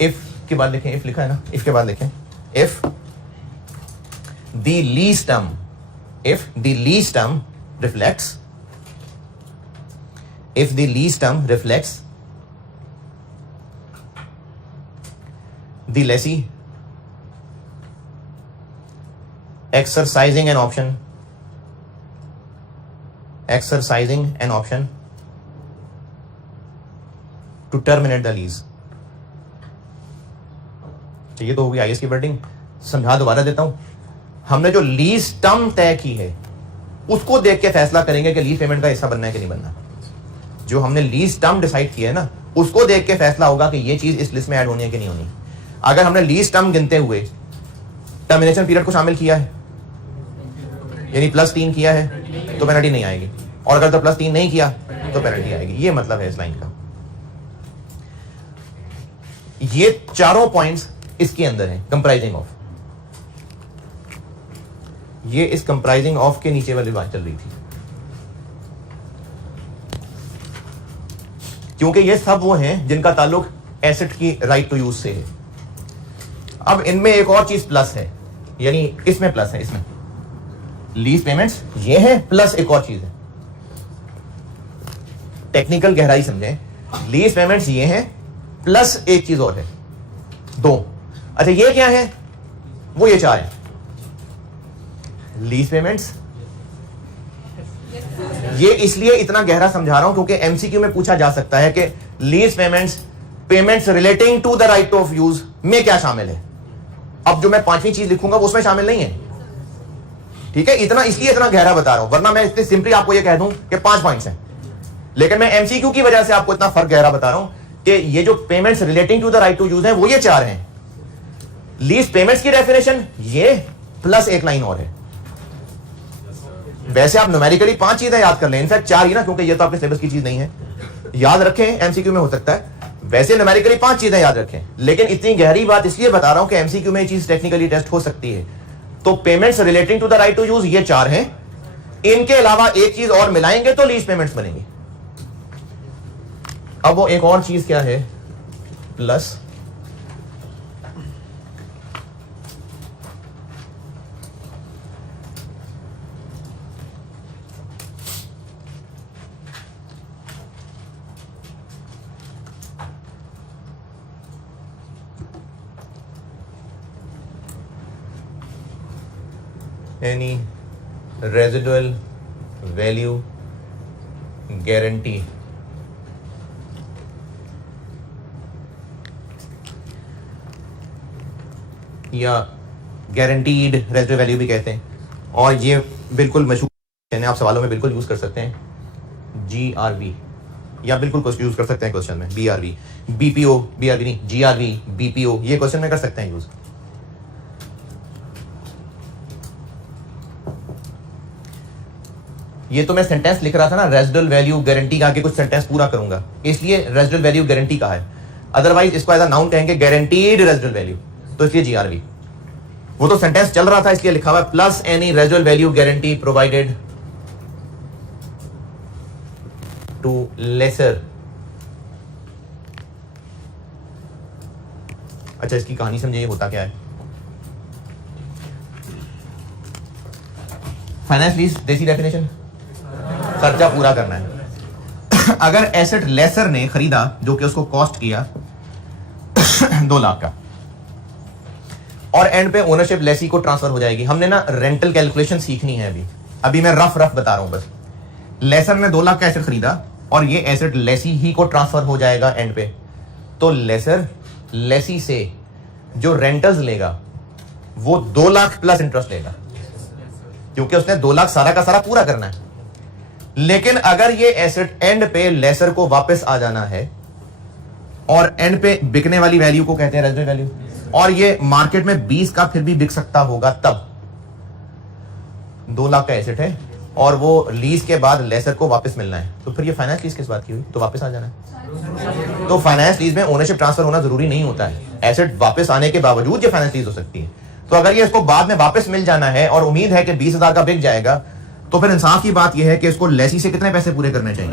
इफ के बाद लिखें, इफ लिखा है ना, इफ के बाद लिखें if the lease term, if the lease term reflects, if the lease term reflects the Lesi exercising an option to terminate the lease। ये तो होगी आईएस की वर्डिंग। समझा दोबारा देता हूं, हमने जो लीज टर्म तय की है उसको देख के फैसला करेंगे कि लीज पेमेंट का हिस्सा बनना है कि नहीं बनना। जो हमने लीज टर्म डिसाइड किया है ना, उसको देख के फैसला होगा कि ये चीज इस लिस्ट में ऐड होनी है कि नहीं होनी। अगर हमने लीज टर्म गिनते हुए टर्मिनेशन पीरियड को शामिल किया है, यानी +3 किया है, तो पेनल्टी नहीं आएगी, और अगर तो +3 नहीं किया तो पेनल्टी आएगी। ये मतलब है इस लाइन का। ये चारों पॉइंट्स इसके अंदर है, कंप्राइजिंग ऑफ। ये इस कंप्राइजिंग ऑफ के नीचे वाली बात चल रही थी, क्योंकि ये सब वो हैं जिनका ताल्लुक एसेट की राइट टू यूज से है। अब इनमें एक और चीज प्लस है, यानी इसमें प्लस है, इसमें लीज पेमेंट्स ये है, प्लस एक और चीज है, टेक्निकल गहराई समझें। लीज पेमेंट्स ये हैं, प्लस एक चीज और है, 2। अच्छा, ये क्या है? वो ये 4 है। लीज पेमेंट्स ये इसलिए इतना गहरा समझा रहा हूं क्योंकि एमसीक्यू में पूछा जा सकता है कि lease payments relating to the right of use में क्या शामिल है। अब जो मैं 5वीं चीज लिखूंगा वो उसमें शामिल नहीं है। ठीक है, इतना इसलिए इतना गहरा बता रहा हूं, वरना मैं इतने सिंपली आपको ये कह दूं कि 5 पॉइंट्स हैं, लेकिन मैं एमसीक्यू की वजह से आपको इतना फर्क गहरा बता रहा हूं कि ये जो payments relating to the right to use है वो ये 4 हैं। लीज पेमेंट्स की डेफिनेशन ये प्लस एक लाइन और है। वैसे आप न्यूमेरिकली 5 चीजें याद कर लें, इनफैक्ट 4 ही ना, क्योंकि ये तो आपके सिलेबस की चीज नहीं है, याद रखें, एमसीक्यू में हो सकता है। वैसे न्यूमेरिकली 5 चीजें याद रखें, लेकिन इतनी गहरी बात इसलिए बता रहा हूं कि एमसीक्यू में ये चीज टेक्निकली टेस्ट हो सकती है। तो payments relating to the right to use ये 4 हैं, इनके अलावा एक चीज और मिलाएंगे तो लीज पेमेंट्स बनेंगे। अब वो एक और चीज क्या है, plus any residual value guarantee या गारंटीड रेजिडुअल वैल्यू भी कहते हैं, और ये बिल्कुल मशहूर है, आप सवालों में बिल्कुल यूज कर सकते हैं, GRV, या बिल्कुल कुछ यूज कर सकते हैं क्वेश्चन में, BRV, BPO, BRV नहीं, GRV, BPO, ये क्वेश्चन में कर सकते हैं यूज। ये तो मैं सेंटेंस लिख रहा था ना, रेजिडुअल वैल्यू गारंटी का, आगे कुछ सेंटेंस पूरा करूंगा, इसलिए रेजिडुअल वैल्यू गारंटी कहा है, अदरवाइज इसको एज अ नाउन कहेंगे गारंटीड रेजिडुअल वैल्यू, तो इसलिए GRV। वो तो सेंटेंस चल रहा था इसलिए लिखा हुआ है plus any residual value guarantee provided to lessor. अच्छा, इसकी कहानी समझिए, होता क्या है। फाइनेंस लीज देसी डेफिनेशन, खर्चा पूरा करना है। अगर एसेट लेसर ने खरीदा जो कि उसको कॉस्ट किया 2 लाख का, और एंड पे ओनरशिप लेसी को ट्रांसफर हो जाएगी। हमने ना रेंटल कैलकुलेशन सीखनी है अभी मैं रफ बता रहा हूं बस। लेसर ने 2 लाख का एसेट खरीदा और ये एसेट लेसी ही को ट्रांसफर हो जाएगा एंड पे, तो लेसर लेसी से जो रेंटल्स लेगा वो 2 लाख प्लस इंटरेस्ट लेगा, क्योंकि उसने 2 लाख सारा का सारा पूरा करना है। लेकिन अगर ये एसेट एंड पे लेसर को वापस आ जाना है, और एंड पे बिकने वाली वैल्यू को कहते हैं रेजिडुअल वैल्यू, और ये मार्केट में 20 का फिर भी बिक सकता होगा, तब 2 लाख का एसेट है और वो लीज के बाद लेसर को वापस मिलना है, तो फिर ये फाइनेंस लीज किस बात की हुई, तो वापस आ जाना है। तो फाइनेंस लीज में ओनरशिप ट्रांसफर होना जरूरी नहीं होता है, एसेट वापस आने के बावजूद ये फाइनेंस लीज हो सकती है। तो अगर ये इसको बाद में वापस मिल जाना है और उम्मीद है कि 20,000 का बिक जाएगा, तो फिर इंसाफ की बात यह है कि इसको लेसी से कितने पैसे पूरे करने चाहिए,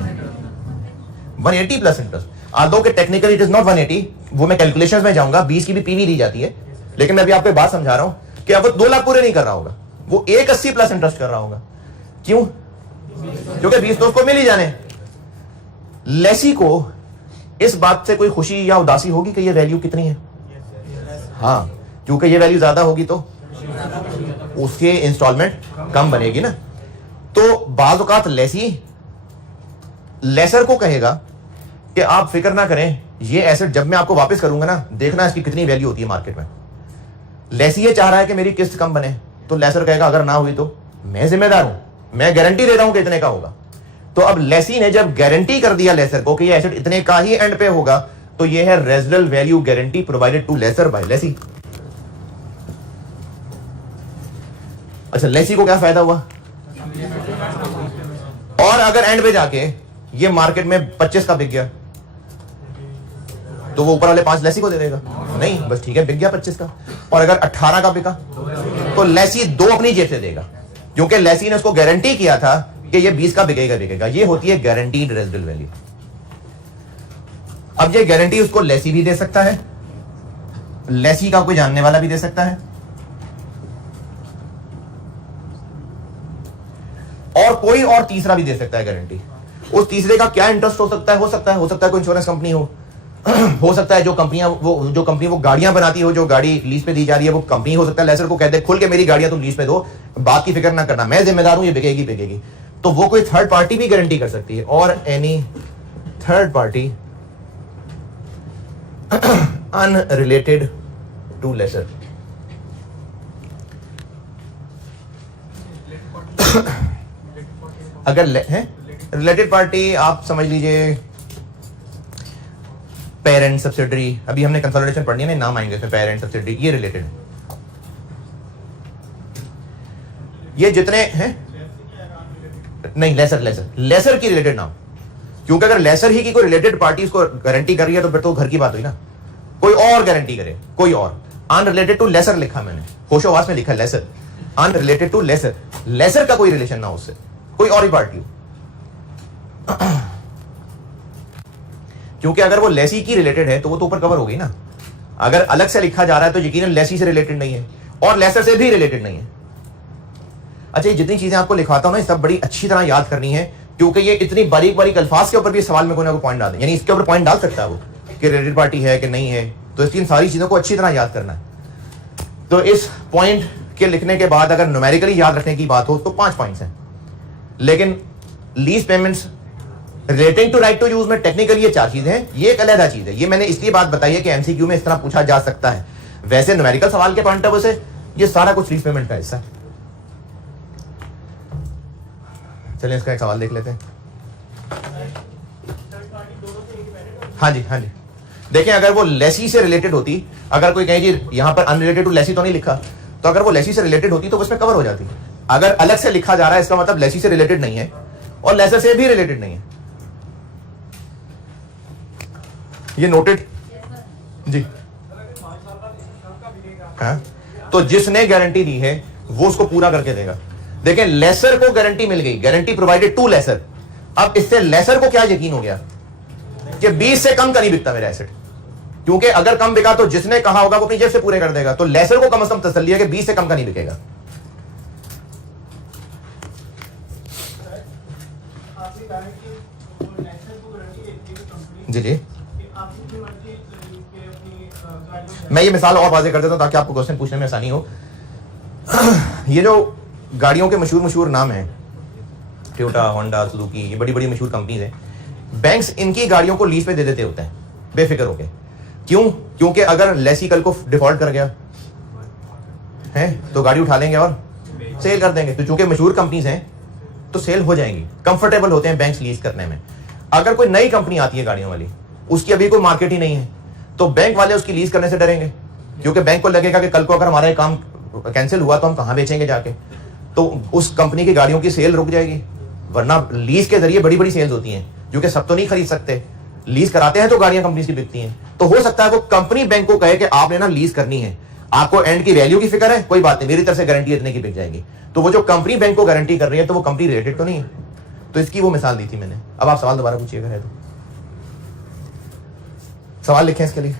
180 प्लस इंटरेस्ट। आल्दो के टेक्निकली इट इज नॉट 180, वो मैं कैलकुलेशंस में जाऊंगा, 20 की भी पीवी दी जाती है, लेकिन मैं अभी आपको बात समझा रहा हूं कि अब वो 2 लाख पूरे नहीं कर रहा होगा, वो 180 प्लस इंटरेस्ट कर रहा होगा। क्यों? क्योंकि 20 तो उसको मिल ही जाने। लेसी को इस बात से कोई खुशी या उदासी होगी कि ये वैल्यू कितनी है? हाँ, क्योंकि ये वैल्यू ज्यादा होगी तो उसके इंस्टॉलमेंट कम बनेगी ना। तो बाज़ औक़ात लेसी लेसर को कहेगा कि आप फिक्र ना करें, ये एसेट जब मैं आपको वापस करूंगा ना, देखना इसकी कितनी वैल्यू होती है मार्केट में। लेसी ये चाह रहा है कि मेरी किस्त कम बने, तो लेसर कहेगा अगर ना हुई तो मैं जिम्मेदार हूं, मैं गारंटी दे रहा हूं कि इतने का होगा। तो अब लेसी ने जब गारंटी कर दिया लेसर को कि ये एसेट इतने का ही एंड पे होगा, तो ये है residual value guarantee provided to lessor by lessee. अच्छा, लेसी को क्या फायदा हुआ? और अगर एंड पे जाके ये मार्केट में 25 का बिक गया, तो वो ऊपर वाले 5 लेसी को दे देगा? नहीं, बस ठीक है, बिक गया 25 का। और अगर 18 का बिका, तो लेसी 2 अपनी जेब से देगा, क्योंकि लेसी ने उसको गारंटी किया था कि ये 20 का बिकेगा। ये होती है गारंटीड रेजिडुअल वैल्यू। अब ये गारंटी उसको लेसी भी दे सकता है, लेसी का कोई जानने वाला भी दे सकता है, और कोई और तीसरा भी दे सकता है गारंटी। उस तीसरे का क्या इंटरेस्ट हो सकता है? हो सकता है कोई इंश्योरेंस कंपनी हो सकता है जो कंपनी वो गाड़ियां बनाती हो, जो गाड़ी लीज पे दी जा रही है, वो कंपनी हो सकता है लेसर को कह दे खुल के मेरी गाड़ियां तुम लीज पे दो, बात की फिक्र ना करना, मैं जिम्मेदार हूं, ये बिकेगी। तो वो कोई थर्ड पार्टी भी गारंटी कर सकती है, और any third party unrelated to lessor. अगर है रिलेटेड पार्टी आप समझ लीजिए पेरेंट सब्सिडरी, अभी हमने कंसोलिडेशन पढ़नी है ना, नाम आएंगे इसमें पेरेंट सब्सिडरी, ये रिलेटेड है। ये जितने हैं नहीं, लेसर की रिलेटेड नाम, क्योंकि अगर लेसर ही की कोई रिलेटेड पार्टी इसको गारंटी कर रही है तो फिर तो घर की बात हुई ना, कोई और गारंटी करे, कोई और। अनरिलेटेड टू लेसर लिखा मैंने, होशोवास में लिखा lessor, unrelated to lessor, lessor का कोई रिलेशन ना हो उससे, कोई और ही पार्टी हो। क्योंकि अगर वो लेसी की रिलेटेड है तो वो तो ऊपर कवर हो गई ना। अगर अलग से लिखा जा रहा है तो यकीनन लेसी से रिलेटेड नहीं है और लेसर से भी रिलेटेड नहीं है। अच्छा, ये जितनी चीजें आपको लिखवाता हूं ना, ये सब बड़ी अच्छी तरह याद करनी है, क्योंकि ये इतनी बारीक बारीक अल्फाज के ऊपर भी सवाल में कोई ना कोई पॉइंट डाल दे, यानी इसके ऊपर पॉइंट डाल सकता है वो कि रिलेटेड पार्टी है कि नहीं है। तो इसकी इन सारी चीजों को अच्छी तरह याद करना है। तो इस पॉइंट के लिखने के बाद अगर न्यूमेरिकली याद रखने की बात हो तो 5 पॉइंट्स हैं, लेकिन lease payments relating to right to use में टेक्निकली ये 4 चीजें हैं। ये एक अलग चीज है, ये मैंने इसलिए बात बताई है कि एमसीक्यू में इस तरह पूछा जा सकता है। वैसे न्यूमेरिकल सवाल के पॉइंट ऑफ व्यू से ये सारा कुछ लीज पेमेंट का हिस्सा है। चलिए इसका एक सवाल देख लेते हैं। हाँ जी, हाँ जी, देखें, अगर वो लेसी से रिलेटेड होती, अगर कोई कहे जी यहां पर अनरिलेटेड टू लेसी तो नहीं लिखा, तो अगर वो लेसी से रिलेटेड होती तो उसमें कवर हो जाती। अगर अलग से लिखा जा रहा है इसका मतलब लेसी से रिलेटेड नहीं है और लेसर से भी रिलेटेड नहीं है। ये नोटेड जी। हाँ, तो जिसने गारंटी दी है वो उसको पूरा करके देगा। देखें, लेसर को गारंटी मिल गई, गारंटी प्रोवाइडेड टू लेसर। अब इससे लेसर को क्या यकीन हो गया कि 20 से कम का नहीं बिकता मेरा एसेट, क्योंकि अगर कम बिका तो जिसने कहा होगा वो अपनी जेब से पूरे कर देगा। तो लेसर को कम से कम तसल्ली है कि 20 से कम का नहीं बिकेगा। जी जी, मैं ये मिसाल और वाज़ेह कर देता हूं ताकि आपको क्वेश्चन पूछने में आसानी हो। ये जो गाड़ियों के मशहूर नाम हैं, टोयोटा, होंडा, सुजुकी, ये बड़ी बड़ी मशहूर कंपनीज हैं। बैंक्स इनकी गाड़ियों को लीज पे दे देते होते हैं बेफिक्र होके। क्यों? क्योंकि अगर लेसी कल को डिफॉल्ट कर गया है तो गाड़ी उठा लेंगे और सेल कर देंगे। तो चूंकि मशहूर कंपनीज हैं तो सेल हो जाएंगी, कंफर्टेबल होते हैं बैंक्स लीज करने में। अगर कोई नई कंपनी आती है गाड़ियों वाली, उसकी अभी कोई मार्केट ही नहीं है, तो बैंक वाले उसकी लीज करने से डरेंगे, क्योंकि बैंक को लगेगा कि कल को अगर हमारा काम कैंसिल हुआ तो हम कहां बेचेंगे जाके, तो उस कंपनी की गाड़ियों की सेल रुक जाएगी। वरना लीज के जरिए बड़ी बड़ी सेल्स होती हैं, जो कि सब तो नहीं खरीद सकते, लीज कराते हैं तो गाड़ियां कंपनी की बिकती हैं। तो हो सकता है वो कंपनी बैंक को कहे कि आपने ना लीज करनी है, आपको एंड की वैल्यू की फिक्र है, कोई बात नहीं, मेरी तरफ से गारंटी इतने की बिक जाएगी। तो वो जो कंपनी बैंक को गारंटी कर रही है तो वो कंपनी रिलेटेड तो नहीं है। तो इसकी वो मिसाल दी थी मैंने। अब आप सवाल दोबारा पूछिएगा है तो सवाल लिखें इसके लिए।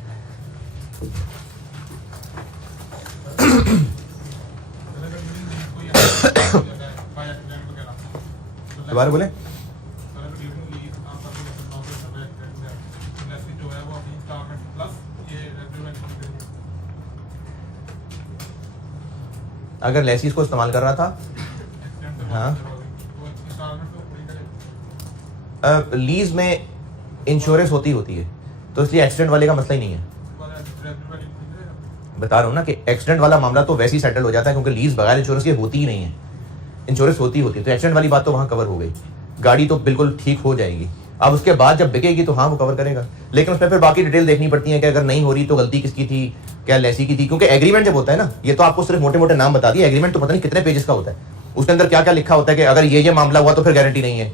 दोबारा बोले। अगर लेसीज को इस्तेमाल कर रहा था, हाँ, लीज में इंश्योरेंस होती है, तो इसलिए एक्सीडेंट वाले का मसला ही नहीं है। बता रहा हूं ना कि एक्सीडेंट वाला मामला तो वैसे ही सेटल हो जाता है, क्योंकि लीज बगैर इंश्योरेंस के होती ही नहीं है। इंश्योरेंस होती है, तो एक्सीडेंट वाली बात तो वहां कवर हो गई, गाड़ी तो बिल्कुल ठीक हो जाएगी। अब उसके बाद जब बिकेगी तो हाँ वो कवर करेगा, लेकिन उसमें फिर बाकी डिटेल देखनी पड़ती है कि अगर नहीं हो रही तो गलती किसकी थी, क्या लेसी की थी। क्योंकि एग्रीमेंट जब होता है ना, ये तो आपको सिर्फ मोटे मोटे नाम बता दिए, एग्रीमेंट तो पता नहीं कितने पेजेस का होता है, उसके अंदर क्या क्या लिखा होता है कि अगर ये मामला हुआ तो फिर गारंटी नहीं है,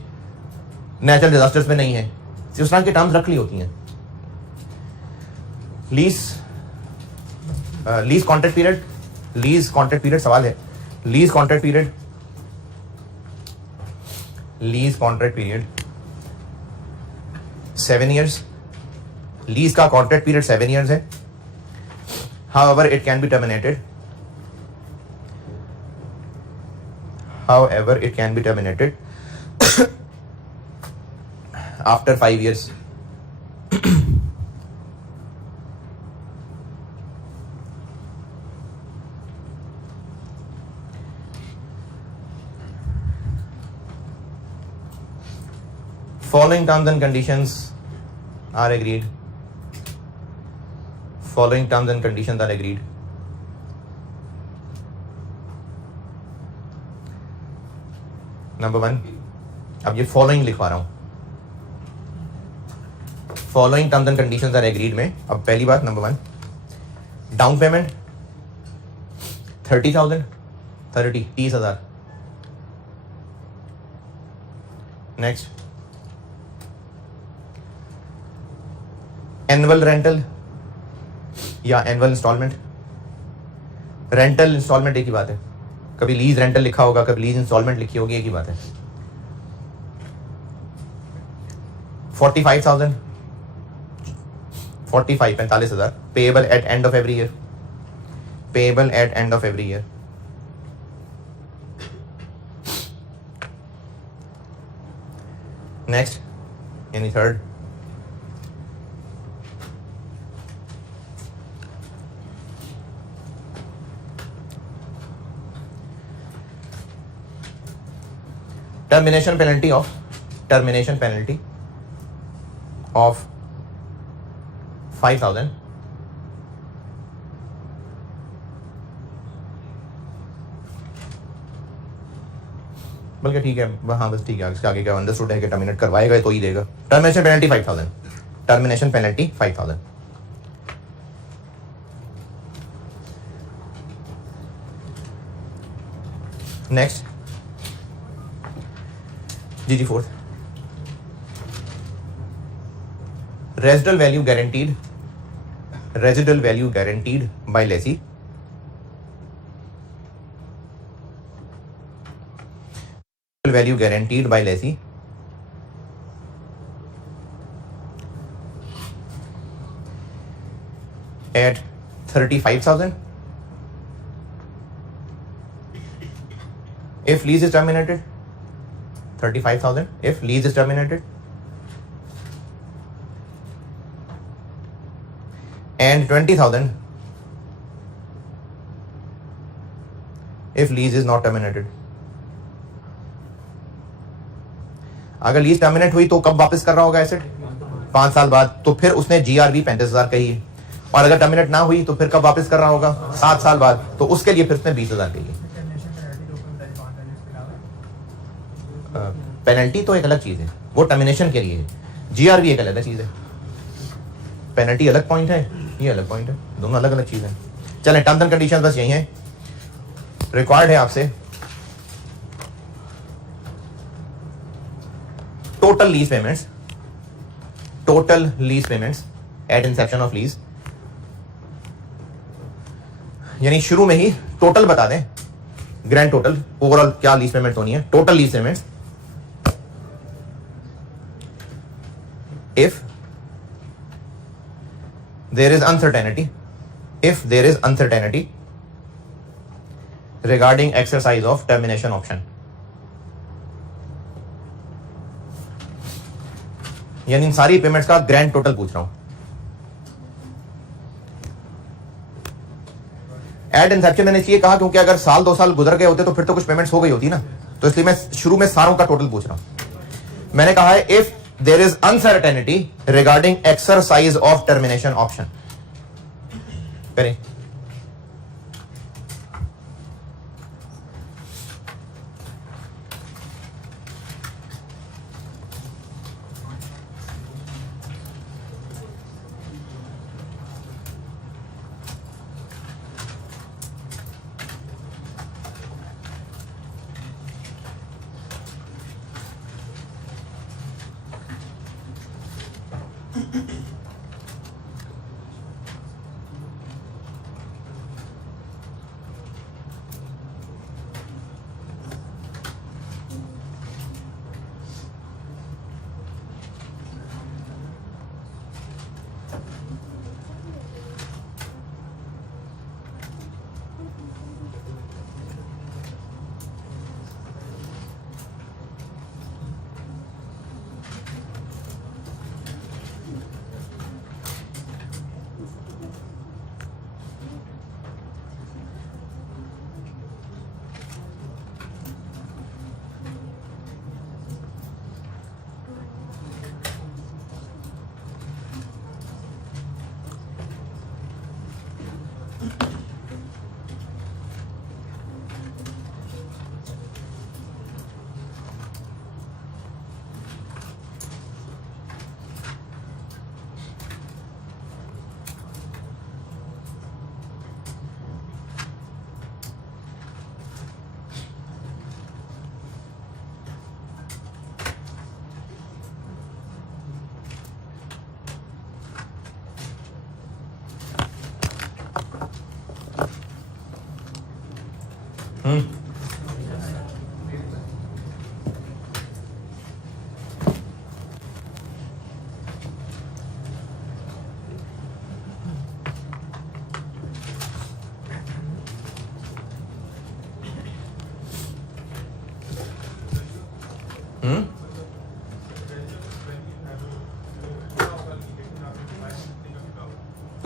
नेचुरल डिजास्टर्स में नहीं है, उस तरह की टर्म्स रख ली होती हैं। लीज कॉन्ट्रैक्ट पीरियड सवाल है। Lease contract period 7 years। Lease का कॉन्ट्रैक्ट पीरियड 7 years है। However, it can be terminated after 5 years. Following terms and conditions are agreed. Number 1, अब ये फॉलोइंग लिखवा रहा हूं, following terms and conditions are agreed में। अब पहली बात number 1, down payment 30,000, 30,000। Next, annual rental या एनुअल इंस्टॉलमेंट। रेंटल इंस्टॉलमेंट एक ही बात है, कभी लीज रेंटल लिखा होगा, कभी लीज इंस्टॉलमेंट लिखी होगी, एक ही बात है। 45,000, 45,000 payable eight end of every year, payable eight end of every year. Next यानी थर्ड, termination penalty of 5,000 बल्कि ठीक है, हाँ बस ठीक है, इसके आगे क्या अंडरस्टूड है कि टर्मिनेट करवाएगा तो ही देगा। Termination penalty 5,000, termination penalty 5,000। Next ji fourth, residual value guaranteed, residual value guaranteed by lessee, value guaranteed by lessee at 35,000 if lease is terminated, 35,000 if lease is terminated, and 20,000 if lease is not terminated. अगर लीज टर्मिनेट हुई तो कब वापस कर रहा होगा एसेट? 5 साल बाद। तो फिर उसने जीआरवी 35,000 कही है, और अगर टर्मिनेट ना हुई तो फिर कब वापस कर रहा होगा? 7 साल बाद। तो उसके लिए फिर उसने 20,000 कही है। पेनल्टी तो एक अलग चीज है, वो टर्मिनेशन के लिए है। जीआरवी एक अलग चीज है, पेनल्टी अलग पॉइंट है, ये अलग पॉइंट है, दोनों अलग अलग चीज है। चलें, टर्म्स एंड कंडीशंस बस यही है। रिक्वायर्ड है आपसे total lease payments, total lease payments at inception of lease, यानी शुरू में ही टोटल बता दें, ग्रैंड टोटल, ओवरऑल क्या लीज पेमेंट होनी है, total lease payments. If there is uncertainty, if there is uncertainty regarding exercise of termination option, यानी इन सारी पेमेंट्स का ग्रैंड टोटल पूछ रहा हूं। एट इंसेप्शन मैंने इसलिए कहा क्योंकि अगर साल 2 साल गुजर गए होते तो फिर तो कुछ पेमेंट्स हो गई होती ना, तो इसलिए मैं शुरू में सारों का टोटल पूछ रहा हूं। मैंने कहा है if there is uncertainty regarding exercise of termination option. करें, तो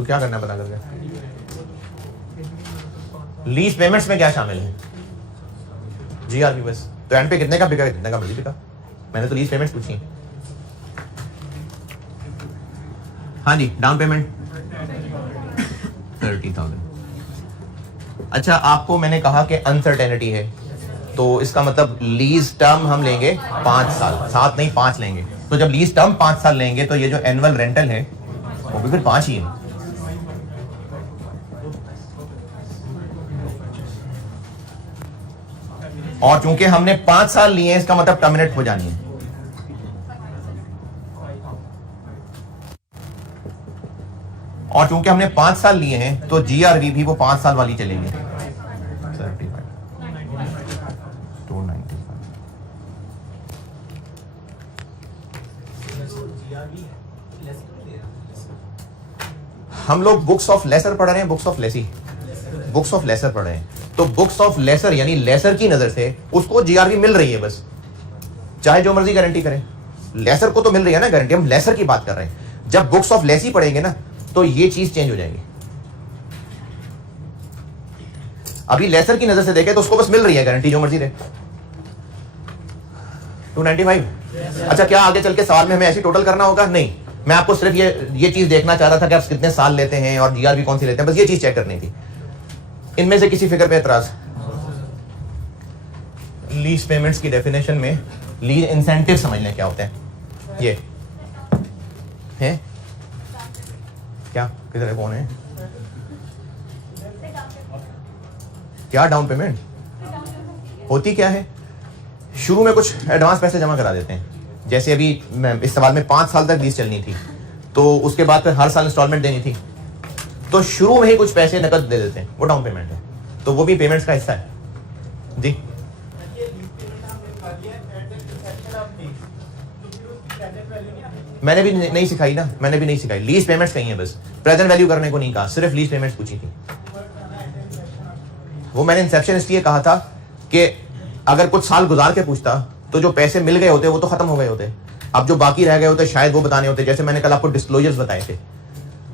क्या करना है बता करके? लीज पेमेंट्स में क्या शामिल है? जीआरपी बस। तो एंड पे कितने का बिका, कितने का मर्जी बिका? मैंने तो लीज पेमेंट्स पूछी हैं। हाँ जी, डाउन पेमेंट 30,000। अच्छा, आपको मैंने कहा कि अनसर्टेनिटी है, तो इसका मतलब लीज टर्म हम लेंगे 5 साल, 7 नहीं 5 लेंगे। तो जब लीज टर्म 5 साल लेंगे तो ये जो एनुअल रेंटल है वो भी फिर 5 ही है। और चूंकि हमने 5 साल लिए हैं, इसका मतलब टर्मिनेट हो जानी है। और चूंकि हमने 5 साल लिए हैं तो जीआरवी भी वो 5 साल वाली चलेगी। 295। हम लोग बुक्स ऑफ लेसर पढ़ रहे हैं, books of lessee, books of lessor पढ़ रहे हैं। तो बुक्स ऑफ लेसर यानी लेसर की नजर से उसको जीआरवी मिल रही है बस, चाहे जो मर्जी गारंटी करें, लेसर को तो मिल रही है ना गारंटी। हम लेसर की बात कर रहे हैं। जब बुक्स ऑफ लेसी पढ़ेंगे ना तो ये चीज चेंज हो जाएगी। अभी लेसर की नजर से देखें तो उसको बस मिल रही है गारंटी, जो मर्जी रहे। 295। अच्छा, क्या आगे चल के सवाल में हमें ऐसी टोटल करना होगा? नहीं, मैं आपको सिर्फ ये चीज देखना चाह रहा था कि आप कितने साल लेते हैं और जीआरवी कौन सी लेते हैं, बस ये चीज चेक करनी थी। इनमें से किसी फिगर पे एतराज? लीज पेमेंट्स की डेफिनेशन में लीज इंसेंटिव समझ लें क्या होते हैं। ये है क्या, किधर कौन है? क्या डाउन पेमेंट होती क्या है? शुरू में कुछ एडवांस पैसे जमा करा देते हैं। जैसे अभी इस सवाल में 5 साल तक लीज चलनी थी, तो उसके बाद फिर हर साल इंस्टॉलमेंट देनी थी, तो शुरू में ही कुछ पैसे नकद दे देते हैं, वो डाउन पेमेंट है। तो वो भी पेमेंट्स का हिस्सा है जी। मैंने भी नहीं सिखाई ना, मैंने भी नहीं सिखाई। लीज पेमेंट्स कही है बस, प्रेजेंट वैल्यू करने को नहीं कहा, सिर्फ लीज पेमेंट्स पूछी थी। वो मैंने इंसेप्शन इसलिए कहा था कि अगर कुछ साल गुजार के पूछता तो जो पैसे मिल गए होते वो तो खत्म हो गए होते, अब जो बाकी रह गए होते शायद वो बताने होते। जैसे मैंने कल आपको डिस्क्लोजर्स बताए थे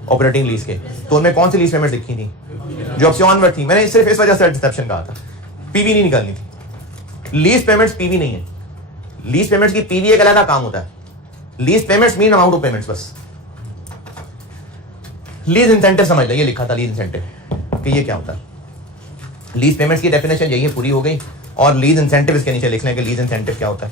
ऑपरेटिंग लीज के, तो उनमें कौन सी लीज पेमेंट लिखी थी जो अब से ऑनवर्ड थी। मैंने सिर्फ इस वजह से डिसेप्शन कहा था, पीवी नहीं निकालनी थी। लीज पेमेंट्स पीवी नहीं है, लीज पेमेंट्स की पीवी एक अलग काम होता है। Lease payments mean amount of payments बस। लीज इंसेंटिव समझ लो, ये लिखा था लीज इंसेंटिव कि ये क्या होता है। लीज पेमेंट्स की डेफिनेशन यही है, पूरी हो गई। और लीज इंसेंटिव इसके नीचे लिख लें कि लीज इंसेंटिव क्या होता है।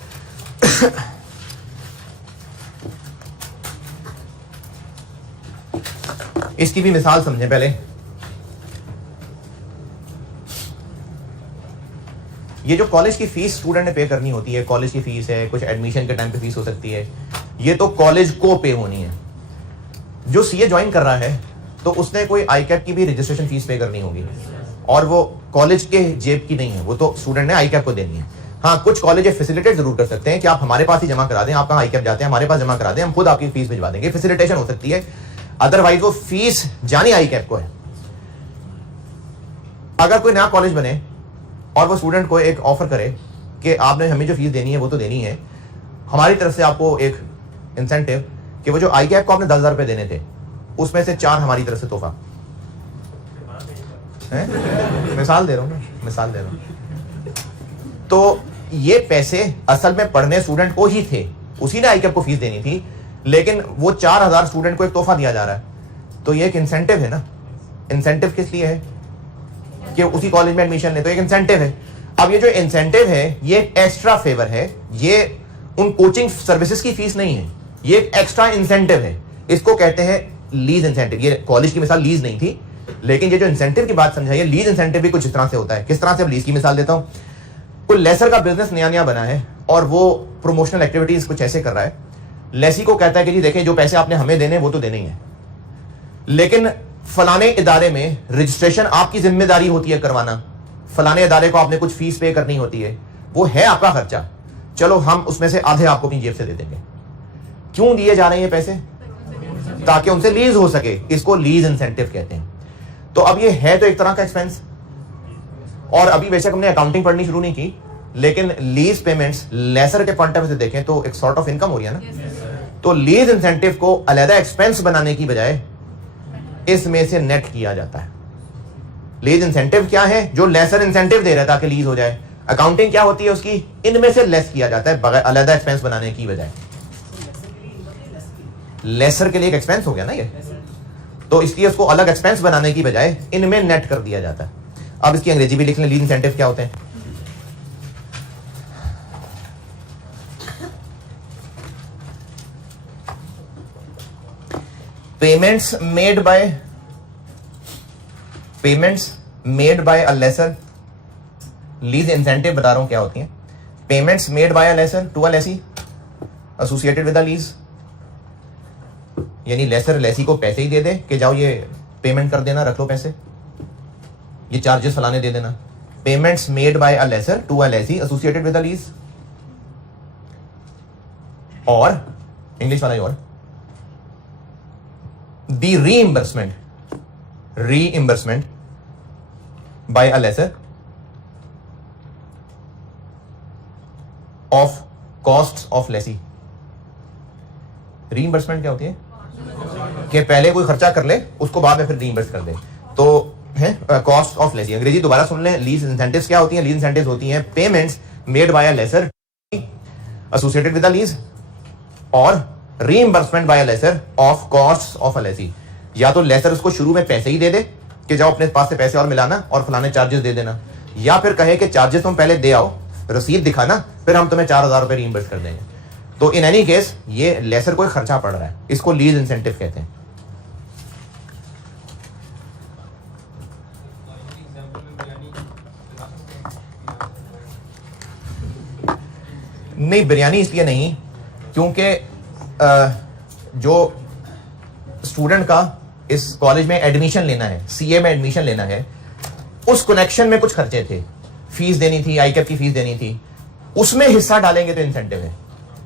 इसकी भी मिसाल समझें पहले। ये जो कॉलेज की फीस स्टूडेंट ने पे करनी होती है, कॉलेज की फीस है, कुछ एडमिशन के टाइम पे फीस हो सकती है, ये तो कॉलेज को पे होनी है। जो सीए ज्वाइन कर रहा है तो उसने कोई आईकैप की भी रजिस्ट्रेशन फीस पे करनी होगी, और वो कॉलेज के जेब की नहीं है, वो तो स्टूडेंट ने आईकैप को देनी है। हाँ, कुछ कॉलेज फैसिलिटेट जरूर कर सकते हैं कि आप हमारे पास ही जमा करा दें, आप कहाँ आईकैप जाते हैं, हमारे पास जमा करा दें, हम खुद आपकी फीस भिजवा देंगे, फैसिलिटेशन हो सकती है। अदरवाइज वो फीस जानी आईकैप को है। अगर कोई नया कॉलेज बने और वो स्टूडेंट को एक ऑफर करे कि आपने हमें जो फीस देनी है वो तो देनी है, हमारी तरफ से आपको एक इंसेंटिव कि वो जो आईकैप को आपने 10,000 रुपए देने थे उसमें से 4 हमारी तरफ से तोहफा है। मिसाल दे रहा हूँ, मिसाल दे रहा हूँ। तो ये पैसे असल में पढ़ने स्टूडेंट को ही थे, उसी ने आईकैप को फीस देनी थी, लेकिन वो 4,000 स्टूडेंट को एक तोहफा दिया जा रहा है। तो ये एक इंसेंटिव है ना। इंसेंटिव किस लिए है कि उसी कॉलेज में एडमिशन ले, तो एक इंसेंटिव है। अब ये जो इंसेंटिव है ये एक एक्स्ट्रा फेवर है, ये उन कोचिंग सर्विसेज की फीस नहीं है, ये एक एक्स्ट्रा इंसेंटिव है। इसको कहते हैं लीज इंसेंटिव। ये कॉलेज की मिसाल लीज नहीं थी, लेकिन ये जो इंसेंटिव की बात समझाइए, लीज इंसेंटिव भी कुछ इस तरह से होता है। किस तरह से? अब लीज की मिसाल देता हूं। कोई लेसर का बिजनेस नया नया बना है और वो प्रोमोशनल एक्टिविटीज कुछ ऐसे कर रहा है, लेसी को कहता है कि जी देखें, जो पैसे आपने हमें देने वो तो देने ही है, लेकिन फलाने इदारे में रजिस्ट्रेशन आपकी जिम्मेदारी होती है करवाना, फलाने अदारे को आपने कुछ फीस पे करनी होती है, वो है आपका खर्चा, चलो हम उसमें से आधे आपको अपनी जेब से दे देंगे। क्यों दिए जा रहे हैं पैसे? ताकि उनसे लीज हो सके, इसको लीज इंसेंटिव कहते हैं। तो अब ये है तो एक तरह का एक्सपेंस, और अभी बेशक हमने अकाउंटिंग पढ़नी शुरू नहीं की, लेकिन लीज पेमेंट्स लेसर के पॉइंट ऑफ व्यू से देखें तो एक सॉर्ट ऑफ इनकम हो रही है ना। तो लीज इंसेंटिव को अलग एक्सपेंस बनाने की बजाय इसमें से नेट किया जाता है। लीज इंसेंटिव क्या है? जो लेसर इंसेंटिव दे रहा है ताकि लीज हो जाए। अकाउंटिंग क्या होती है उसकी? इनमें से लेस किया जाता है बगैर अलग एक्सपेंस बनाने की बजाय। लेसर के लिए एक एक्सपेंस हो गया ना ये, तो इसलिए उसको अलग एक्सपेंस बनाने की बजाय इनमें नेट कर दिया जाता है। अब इसकी अंग्रेजी भी लिख लें, लीज इंसेंटिव क्या होते हैं? Payments made by a lessor, lease incentive बता रहा हूं क्या होती हैं। Payments made by a lessor to a lessee associated with a lease, यानी लेसर लेसी को पैसे ही दे दे कि जाओ ये पेमेंट कर देना, रख लो पैसे, ये चार्जेस फलाने दे देना। Payments made by a lessor to a lessee associated with a lease, और इंग्लिश वाला और the reimbursement by a lessor of costs of lessee। reimbursement क्या होती है? कि पहले कोई खर्चा कर ले, उसको बाद में फिर reimburse कर दे, तो है कॉस्ट ऑफ लेसी। अंग्रेजी दोबारा सुन लें, लीज इंसेंटिव्स क्या होती हैं? लीज इंसेंटिव्स होती हैं payments made by a lessor associated with a lease, और reimbursement by a lessor of costs of a lessee. या तो लेसर उसको शुरू में पैसे ही दे दे कि जाओ अपने पास से पैसे और मिलाना और फलाने चार्जेस दे देना, या फिर कहे कि चार्जेस तुम पहले दे आओ, रसीद दिखाना, फिर हम तुम्हें 4,000 रुपए रीइंबर्स कर देंगे। तो इन एनी केस ये लेसर कोई खर्चा पड़ रहा है, इसको लीज इंसेंटिव कहते हैं। नहीं, बिरयानी इसलिए नहीं क्योंकि जो स्टूडेंट का इस कॉलेज में एडमिशन लेना है, सीए में एडमिशन लेना है, उस कनेक्शन में कुछ खर्चे थे, फीस देनी थी, आईकैप की फीस देनी थी, उसमें हिस्सा डालेंगे तो इंसेंटिव है।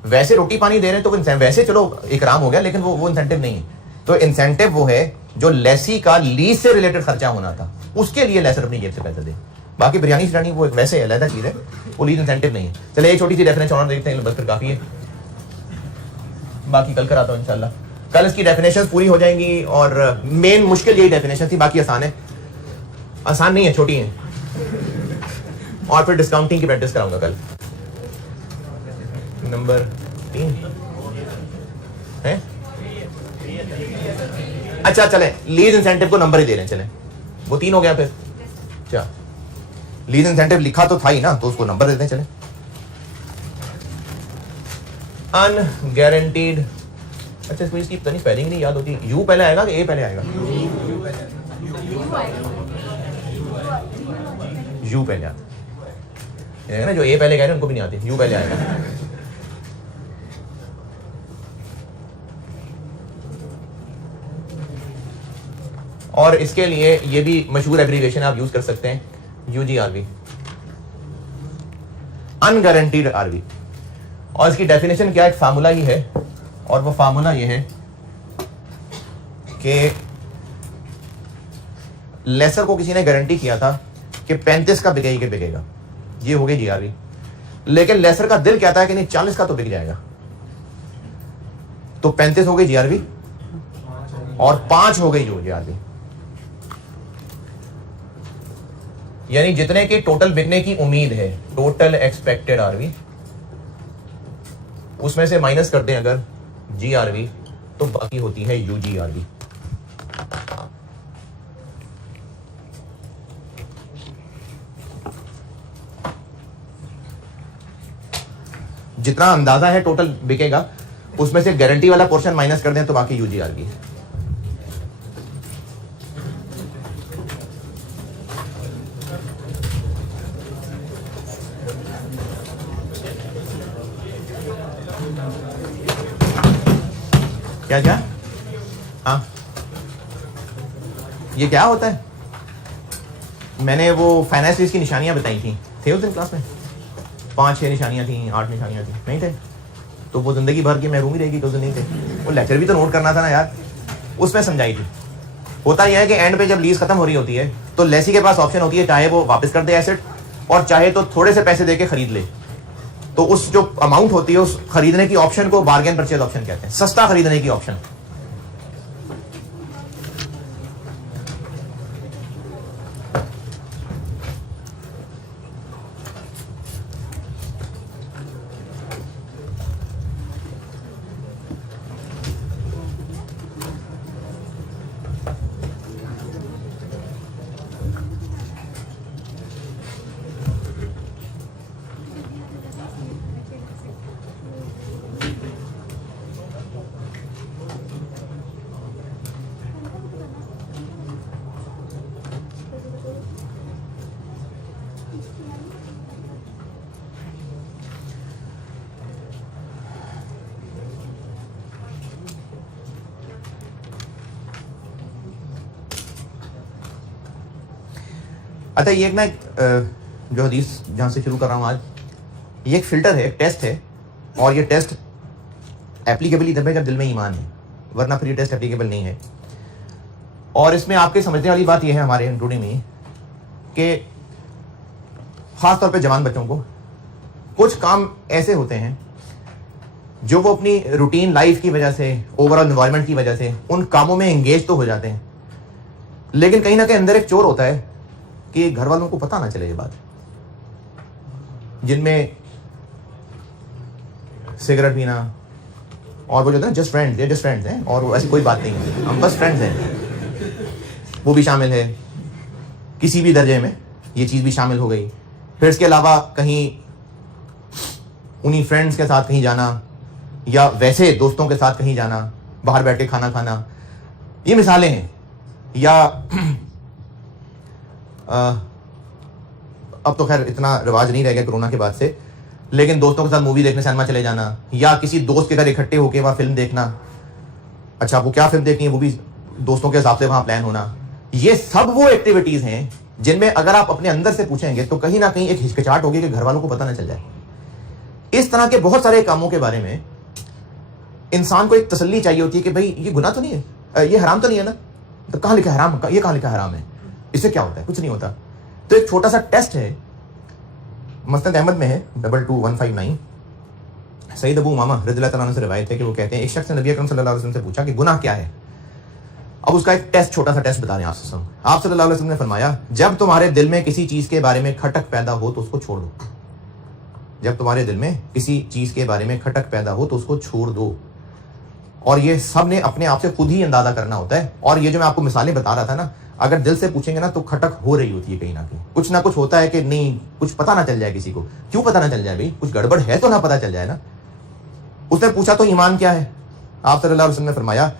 वैसे रोटी पानी दे रहे हैं तो वैसे चलो इकराम हो गया, लेकिन वो इंसेंटिव नहीं है। तो इंसेंटिव वो है जो लेसी का लीज से रिलेटेड खर्चा होना था, उसके लिए लेसर अपनी जेब से पैसे दे। बाकी बिरयानी सिरानी वो वैसे अलग चीज है, वो लीज इंसेंटिव नहीं है। चले एक छोटी सी डेफिनेशन और देखते हैं, बस फिर काफी है, बाकी कल कराता हूँ इंशाल्लाह। कल इसकी डेफिनेशन पूरी हो जाएंगी, और मेन मुश्किल यही डेफिनेशन थी, बाकी आसान है। आसान नहीं है, छोटी है। और फिर डिस्काउंटिंग की प्रैक्टिस कराऊंगा कल। नंबर 3 है। अच्छा चले, लीज इंसेंटिव को नंबर ही दे रहे हैं, चले वो 3 हो गया। फिर क्या लीज इंसेंटिव लिखा तो था ही ना, तो उसको नंबर देते हैं। चले, अनगारंटीड, अच्छा इसको इसकी पता नहीं स्पेलिंग नहीं याद होती, यू पहले आएगा कि ए पहले आएगा? यू पहले आता है ना, जो ए पहले कह रहे हैं उनको भी नहीं आती, यू पहले आएगा। और इसके लिए ये भी मशहूर एब्रीविएशन आप यूज कर सकते हैं, यूजीआरवी, अनगारंटीड आरवी। और इसकी डेफिनेशन क्या, एक फार्मूला ही है, और वो फार्मूला ये है कि लेसर को किसी ने गारंटी किया था कि 35 का बिकेगा, ये हो गई जीआरवी। लेकिन लेसर का दिल कहता है कि नहीं 40 का तो बिक जाएगा, तो 35 हो गई जीआरवी और 5 हो गई जीआरवी। यानी जितने की टोटल बिकने की उम्मीद है, टोटल एक्सपेक्टेड आरवी, उसमें से माइनस करते हैं अगर जीआरवी, तो बाकी होती है यूजीआरवी। जितना अंदाजा है टोटल बिकेगा, उसमें से गारंटी वाला पोर्शन माइनस कर दें तो बाकी यूजीआरवी है। क्या क्या? हाँ, ये क्या होता है? मैंने वो फाइनेंस की निशानियां बताई थी, थे उस दिन क्लास में 5-6 निशानियां थी, 8 निशानियां थी, नहीं थे? तो वो जिंदगी भर की महरूम ही रहेगी, तो नहीं थे। वो लेक्चर भी तो नोट करना था ना यार, उसमें समझाई थी। होता यह है कि एंड पे जब लीज खत्म हो रही होती है तो लेसी के पास ऑप्शन होती है, चाहे वो वापस कर दे एसेट और चाहे तो थोड़े से पैसे देके खरीद ले। तो उस जो अमाउंट होती है उस खरीदने की ऑप्शन को बार्गेन परचेज ऑप्शन कहते हैं, सस्ता खरीदने की ऑप्शन। अच्छा, ये एक ना जो हदीस जहाँ से शुरू कर रहा हूँ आज, ये एक फिल्टर है, एक टेस्ट है, और ये टेस्ट एप्लीकेबल ही तब है जब दिल में ईमान है, वरना फिर ये टेस्ट एप्लीकेबल नहीं है। और इसमें आपके समझने वाली बात यह है हमारे इंक्लूडिंग में कि ख़ास तौर पे जवान बच्चों को कुछ काम ऐसे होते हैं जो वो अपनी रूटीन लाइफ की वजह से, ओवरऑल एनवायरनमेंट की वजह से उन कामों में एंगेज तो हो जाते हैं, लेकिन कहीं ना कहीं अंदर एक चोर होता है कि घर वालों को पता ना चले ये बात, जिनमें सिगरेट पीना और वो जो है जस्ट फ्रेंड्स हैं और वो ऐसी कोई बात नहीं है, हम बस फ्रेंड्स हैं, वो भी शामिल है किसी भी दर्जे में, ये चीज़ भी शामिल हो गई। फिर इसके अलावा कहीं उन्हीं फ्रेंड्स के साथ कहीं जाना या वैसे दोस्तों के साथ कहीं जाना, बाहर बैठ के खाना खाना, ये मिसालें हैं। या अब तो खैर इतना रिवाज नहीं रह गया कोरोना के बाद से, लेकिन दोस्तों के साथ मूवी देखने सिनेमा चले जाना या किसी दोस्त के घर इकट्ठे होकर वहाँ फिल्म देखना। अच्छा, वो क्या फिल्म देखनी है वो भी दोस्तों के हिसाब से वहाँ प्लान होना। ये सब वो एक्टिविटीज़ हैं जिनमें अगर आप अपने अंदर से पूछेंगे तो कहीं ना कहीं एक हिचकिचाहट होगी कि घर वालों को पता ना चल जाए। इस तरह के बहुत सारे कामों के बारे में इंसान को एक तसल्ली चाहिए होती है कि भाई ये गुनाह तो नहीं है, ये हराम तो नहीं है ना, तो कहाँ लिखा हराम, ये कहाँ लिखा हराम है, इससे क्या होता है, कुछ नहीं होता। तो एक छोटा सा टेस्ट है, मसनद अहमद में है 22159, सईद अबू उमामा रज़ियल्लाहु तआला अन्हु से रिवायत है कि वो कहते हैं एक शख्स ने नबी अकरम सल्लल्लाहु अलैहि वसल्लम से पूछा कि गुनाह क्या है। अब उसका एक टेस्ट, छोटा सा टेस्ट बता रहे हैं आप सल्लल्लाहु अलैहि वसल्लम ने फरमाया, जब तुम्हारे दिल में किसी चीज़ के बारे में खटक पैदा हो तो उसको छोड़ दो। जब तुम्हारे दिल में किसी चीज़ के बारे में खटक पैदा हो तो उसको छोड़ दो। और ये सब ने अपने आप से खुद ही अंदाजा करना होता है। और ये जो मैं आपको मिसालें बता रहा था ना, अगर दिल से पूछेंगे ना तो खटक हो रही होती है, कहीं ना कुछ होता है कि नहीं, कुछ पता ना चल जाए किसी को। क्यों पता ना चल जाए भाई, कुछ गड़बड़ है तो ना पता चल जाए ना। उसने पूछा तो ईमान क्या है, आप सल्लल्लाहु अलैहि वसल्लम ने फरमाया,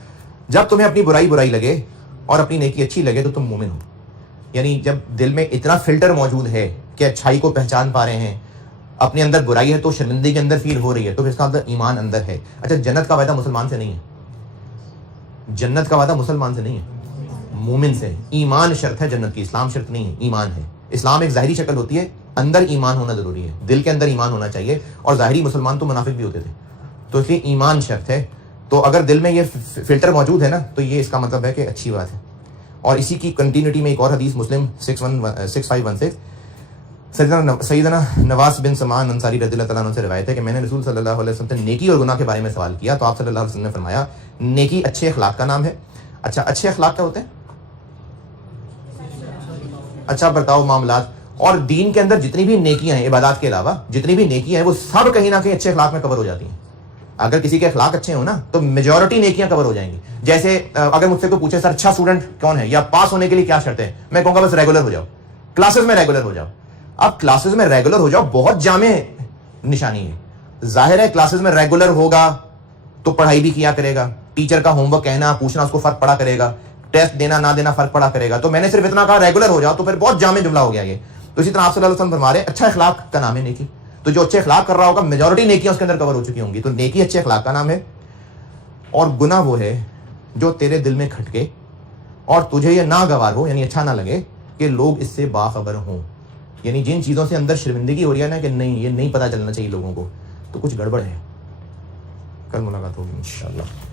जब तुम्हें अपनी बुराई लगे और अपनी नेकी अच्छी लगे तो तुम मोमिन हो। यानी जब दिल में इतना फिल्टर मौजूद है कि अच्छाई को पहचान पा रहे हैं, अपने अंदर बुराई है तो शर्मिंदगी के अंदर फील हो रही है, तो इसका अंदर ईमान अंदर है। अच्छा, जन्नत का वादा मुसलमान से नहीं है, जन्नत का वादा मुसलमान से नहीं है, मोमिन से। ईमान शर्त है जन्नत की, इस्लाम शर्त नहीं है, ईमान है। इस्लाम एक ज़ाहिरी शक्ल होती है, अंदर ईमान होना जरूरी है, दिल के अंदर ईमान होना चाहिए। और ज़ाहिरी मुसलमान तो मुनाफिक भी होते थे, तो इसलिए ईमान शर्त है। तो अगर दिल में ये फिल्टर मौजूद है ना, तो ये इसका मतलब है कि अच्छी बात है। और इसी की कंटिन्यूटी में एक और हदीस मुस्लिम 6516 सैयदना नवास बिन समान अंसारी रज़ियल्लाहु तआला अन्हु से रिवायत है कि मैंने रसूल सल्लल्लाहु अलैहि वसल्लम से नेकी और गुनाह के बारे में सवाल किया, तो आप सल्लल्लाहु अलैहि वसल्लम ने फरमाया, नेकी अच्छे अखलाक का नाम है। अच्छा, अच्छे अखलाक क्या होते हैं? अच्छा बर्ताव, मामलात। और दीन के अंदर जितनी भी नेकियां हैं, इबादत के अलावा जितनी भी नेकियां हैं, वो सब कहीं ना कहीं अच्छे अखलाक में कवर हो जाती हैं। अगर किसी के अखलाक अच्छे हो ना तो मेजॉरिटी नेकियां कवर हो जाएंगी। जैसे अगर मुझसे कोई पूछे, सर अच्छा स्टूडेंट कौन है या पास होने के लिए क्या शर्त है, मैं कहूंगा बस रेगुलर हो जाओ, क्लासेस में रेगुलर हो जाओ। अब क्लासेस में रेगुलर हो जाओ बहुत जामे निशानी है। जाहिर है क्लासेस में रेगुलर होगा तो पढ़ाई भी किया करेगा, टीचर का होमवर्क कहना पूछना उसको फर्क पड़ा करेगा, टेस्ट देना ना देना फर्क पड़ा करेगा। तो मैंने सिर्फ इतना कहा रेगुलर हो जाओ, तो फिर बहुत जामे जुमला हो गया ये। तो इसी तरह आप सल्लल्लाहु अलैहि वसल्लम फरमा रहे हैं, अच्छा अखलाक का नाम है नेकी। तो जो अच्छे अखलाक कर रहा होगा, मेजॉरिटी नेकियां उसके अंदर कवर हो चुकी होंगी। तो नेकी अच्छे अखलाक का नाम है। और गुनाह वो है जो तेरे दिल में खटके और तुझे ये नागवार हो, यानी अच्छा ना लगे कि लोग इससे बाखबर हों। यानी जिन चीज़ों से अंदर शर्मिंदगी हो रही है ना कि नहीं ये नहीं पता चलना चाहिए लोगों को, तो कुछ गड़बड़ है। कल मुलाकात होगी इंशाअल्लाह।